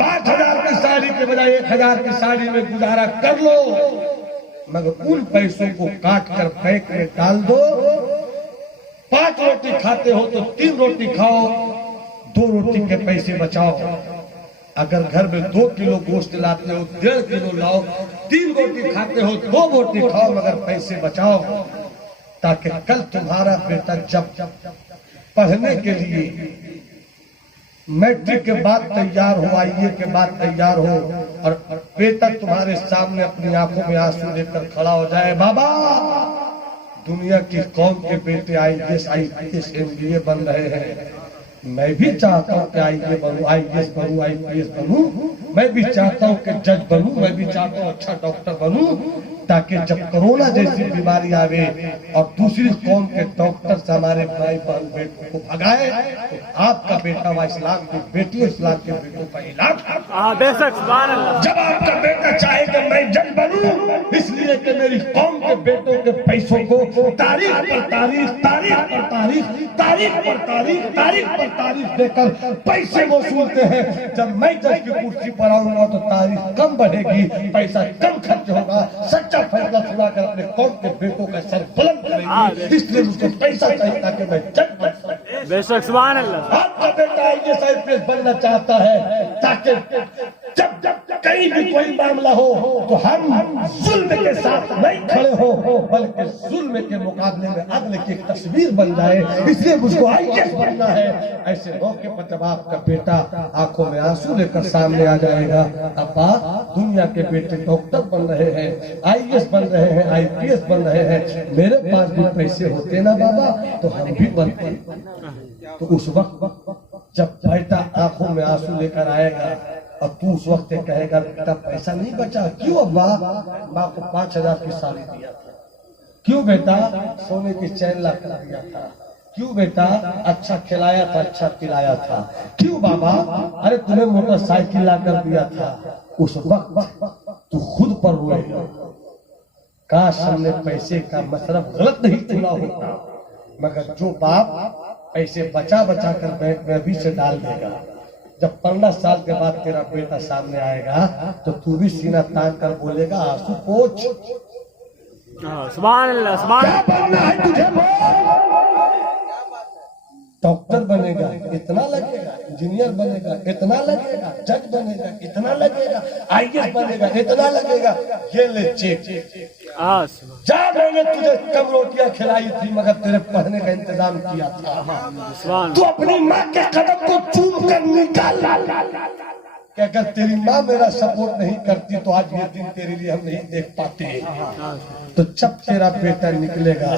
5,000 کی ساڑی کے بجائے 1,000 کی ساڑی میں گزارا کر لو، مگر ان پیسوں کو کاٹ کر بینک میں ڈال دو۔ 5 روٹی کھاتے ہو تو 3 روٹی کھاؤ، 2 روٹی کے پیسے بچاؤ۔ اگر گھر میں 2 کلو گوشت لاتے ہو 1.5 کلو لاؤ، 3 روٹی کھاتے ہو 2 روٹی کھاؤ، مگر پیسے بچاؤ، تاکہ کل تمہارا بیٹا جب پڑھنے کے لیے میٹرک کے بعد تیار ہو، آئیے کے بعد تیار ہو، اور بیٹا تمہارے سامنے اپنی آنکھوں میں آنسو لے کر کھڑا ہو جائے، بابا دنیا کی قوم کے بیٹے IAS IPS MBA بن رہے ہیں، میں بھی چاہتا ہوں کہ IAS بنوں، IAS بنوں، IPS بنوں، میں بھی چاہتا ہوں کہ جج بنوں، میں بھی چاہتا ہوں اچھا ڈاکٹر بنوں، تاکہ جب کرونا جیسی بیماری آوے اور دوسری قوم کے ڈاکٹر سے ہمارے بھائی بہن بیٹوں کو بھگائے، تو آپ کا بیٹا و اسلام کی بیٹی اسلام کے بیٹوں کا علاج۔ بے شک سبحان اللہ۔ جب آپ کا بیٹا چاہے کہ میں جج بنوں، اس لیے کہ میری قوم کے بیٹوں کے پیسوں کو تاریخ پر تاریخ، تاریخ پر تاریخ، تاریخ پر تاریخ، تاریخ پر تاریخ دے کر پیسے وصولتے ہیں، جب میں جج کی کرسی پر آؤں گا تو تاریخ کم بڑھے گی، پیسہ کم خرچ ہوگا، سچا فیصلہ سنا کر اپنے قوم کے بیٹوں کا سر بلند کریں گے، اس لیے مجھے پیسہ چاہیے تاکہ میں جج بن سکوں۔ بے شک سبحان اللہ۔ آپ کا بیٹا IAS IPS بننا چاہتا ہے تاکہ جب کہیں بھی کوئی معاملہ ہو تو ہم ظلم کے ساتھ نہیں کھڑے ہو، بلکہ ظلم کے مقابلے میں عدل کی ایک تصویر بن جائے، اس لیے مجھ کو IAS بننا ہے۔ ایسے موقع پر جب آپ کا بیٹا آنکھوں میں آنسو لے کر سامنے آ جائے گا، ابا دنیا کے بیٹے ڈاکٹر بن رہے ہیں، IAS بن رہے ہیں، IPS بن رہے ہیں، میرے پاس بھی پیسے ہوتے نا بابا تو ہم بھی بنتے۔ تو اس وقت جب بیٹا آنکھوں میں آنسو لے کر آئے گا اور تو اس وقت کہے گا بیٹا پیسہ نہیں بچا، کیوں ابا؟ ماں کو 5,000 کی ساڑی دیا تھا، کیوں بیٹا؟ سونے کی چین لا کر دیا تھا، کیوں بیٹا؟ اچھا کھلایا تھا، اچھا پلایا تھا، کیوں بابا؟ ارے تمہیں موٹر سائیکل لا کر دیا تھا۔ اس وقت تو خود پر روئے گا، کاش ہم نے پیسے کا مصرف غلط نہیں چنا ہوتا، مگر جو باپ پیسے بچا بچا کر بینک میں ابھی سے ڈال دے گا، جب 15 سال کے بعد تیرا بیٹا سامنے آئے گا تو تو بھی سینہ تان کر بولے گا آنسو پوچھ، سبحان اللہ سبحان کیا بننا ہے تجھے بول؟ ڈاکٹر بنے گا اتنا لگے گا، انجینئر بنے گا اتنا لگے گا، جج بنے گا اتنا لگے گا، IAS بنے گا اتنا لگے گا، یہ لے چیک۔ جا میں نے تجھے کم روٹیاں کھلائی تھی مگر تیرے پڑھنے کا انتظام کیا تھا، تو اپنی ماں کے قدم کو چوم کر نکال کہ اگر تیری ماں میرا سپورٹ نہیں کرتی تو آج یہ دن تیرے لیے ہم نہیں دیکھ پاتے۔ تو جب تیرا بیٹا نکلے گا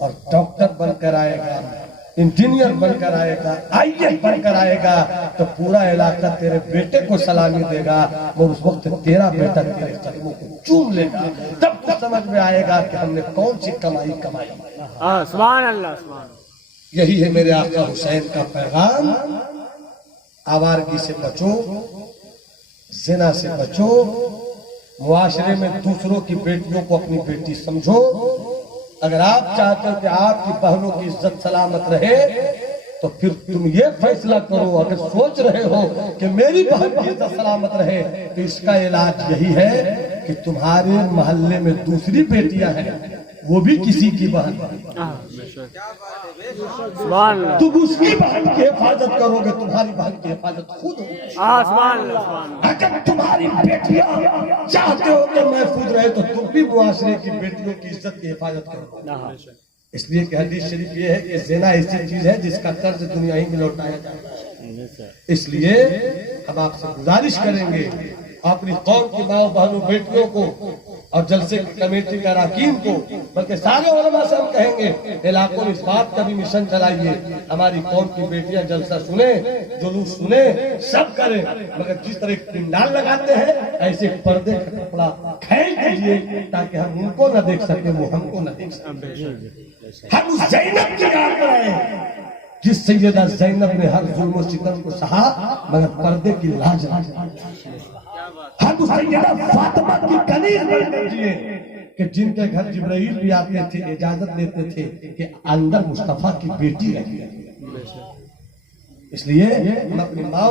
اور ڈاکٹر بن کر آئے گا، انجینئر بن کر آئے گا، IAS بن کر آئے گا، تو پورا علاقہ تیرے بیٹے کو سلامی دے گا، اور اس وقت تیرا بیٹا تیرے قدموں کو چوم لے گا، تب تو سمجھ میں آئے گا کہ ہم نے کون سی کمائی کمائی۔ سبحان اللہ سبحان اللہ۔ یہی ہے میرے آقا حسین کا پیغام، آوارگی سے بچو، زنا سے بچو، معاشرے میں دوسروں کی بیٹیوں کو اپنی بیٹی سمجھو۔ اگر آپ چاہتے ہو کہ آپ کی بہنوں کی عزت سلامت رہے تو پھر تم یہ فیصلہ کرو، اگر سوچ رہے ہو کہ میری بہن کی عزت سلامت رہے تو اس کا علاج یہی ہے کہ تمہارے محلے میں دوسری بیٹیاں ہیں، وہ بھی کسی کی بہن، تم اس کی بہن کی حفاظت کرو گے، تمہاری بہن کی حفاظت خود ہوگی۔ اگر تمہاری بیٹیاں چاہتے ہو کہ محفوظ رہے تو تم بھی معاشرے کی بیٹیوں کی عزت کی حفاظت کرو، اس لیے کہ حدیث شریف یہ ہے کہ زنا ایسی چیز ہے جس کا قرض دنیا ہی میں لوٹایا جاتا ہے۔ اس لیے ہم آپ سے گزارش کریں گے، اپنی قوم کی ماں بہنوں بیٹیوں کو اور جلسے کی کمیٹی کے اراکین کو، بلکہ سارے علماء سے ہم کہیں گے علاقوں میں اس بات کا بھی مشن چلائیے، ہماری قوم کی بیٹیاں جلسہ سنیں، جلوس سنیں، سب کریں، مگر جس طرح پنڈال لگاتے ہیں ایسے پردے کا کپڑا کھینچ دیجیے تاکہ ہم ان کو نہ دیکھ سکیں، وہ ہم کو نہ دیکھ سکیں۔ ہم اس زینب کی یاد کریں جس سیدہ زینب نے ہر ظلم و ستم کو سہا مگر پردے کی لاج رکھی۔ ہم سیدہ فاطمہ کی کنیز نہیں دیجیے کہ جن کے گھر جبرائیل بھی آتے تھے، اجازت دیتے تھے کہ اندر مصطفیٰ کی بیٹی رہی ہے۔ اس لیے ہم اپنی ماں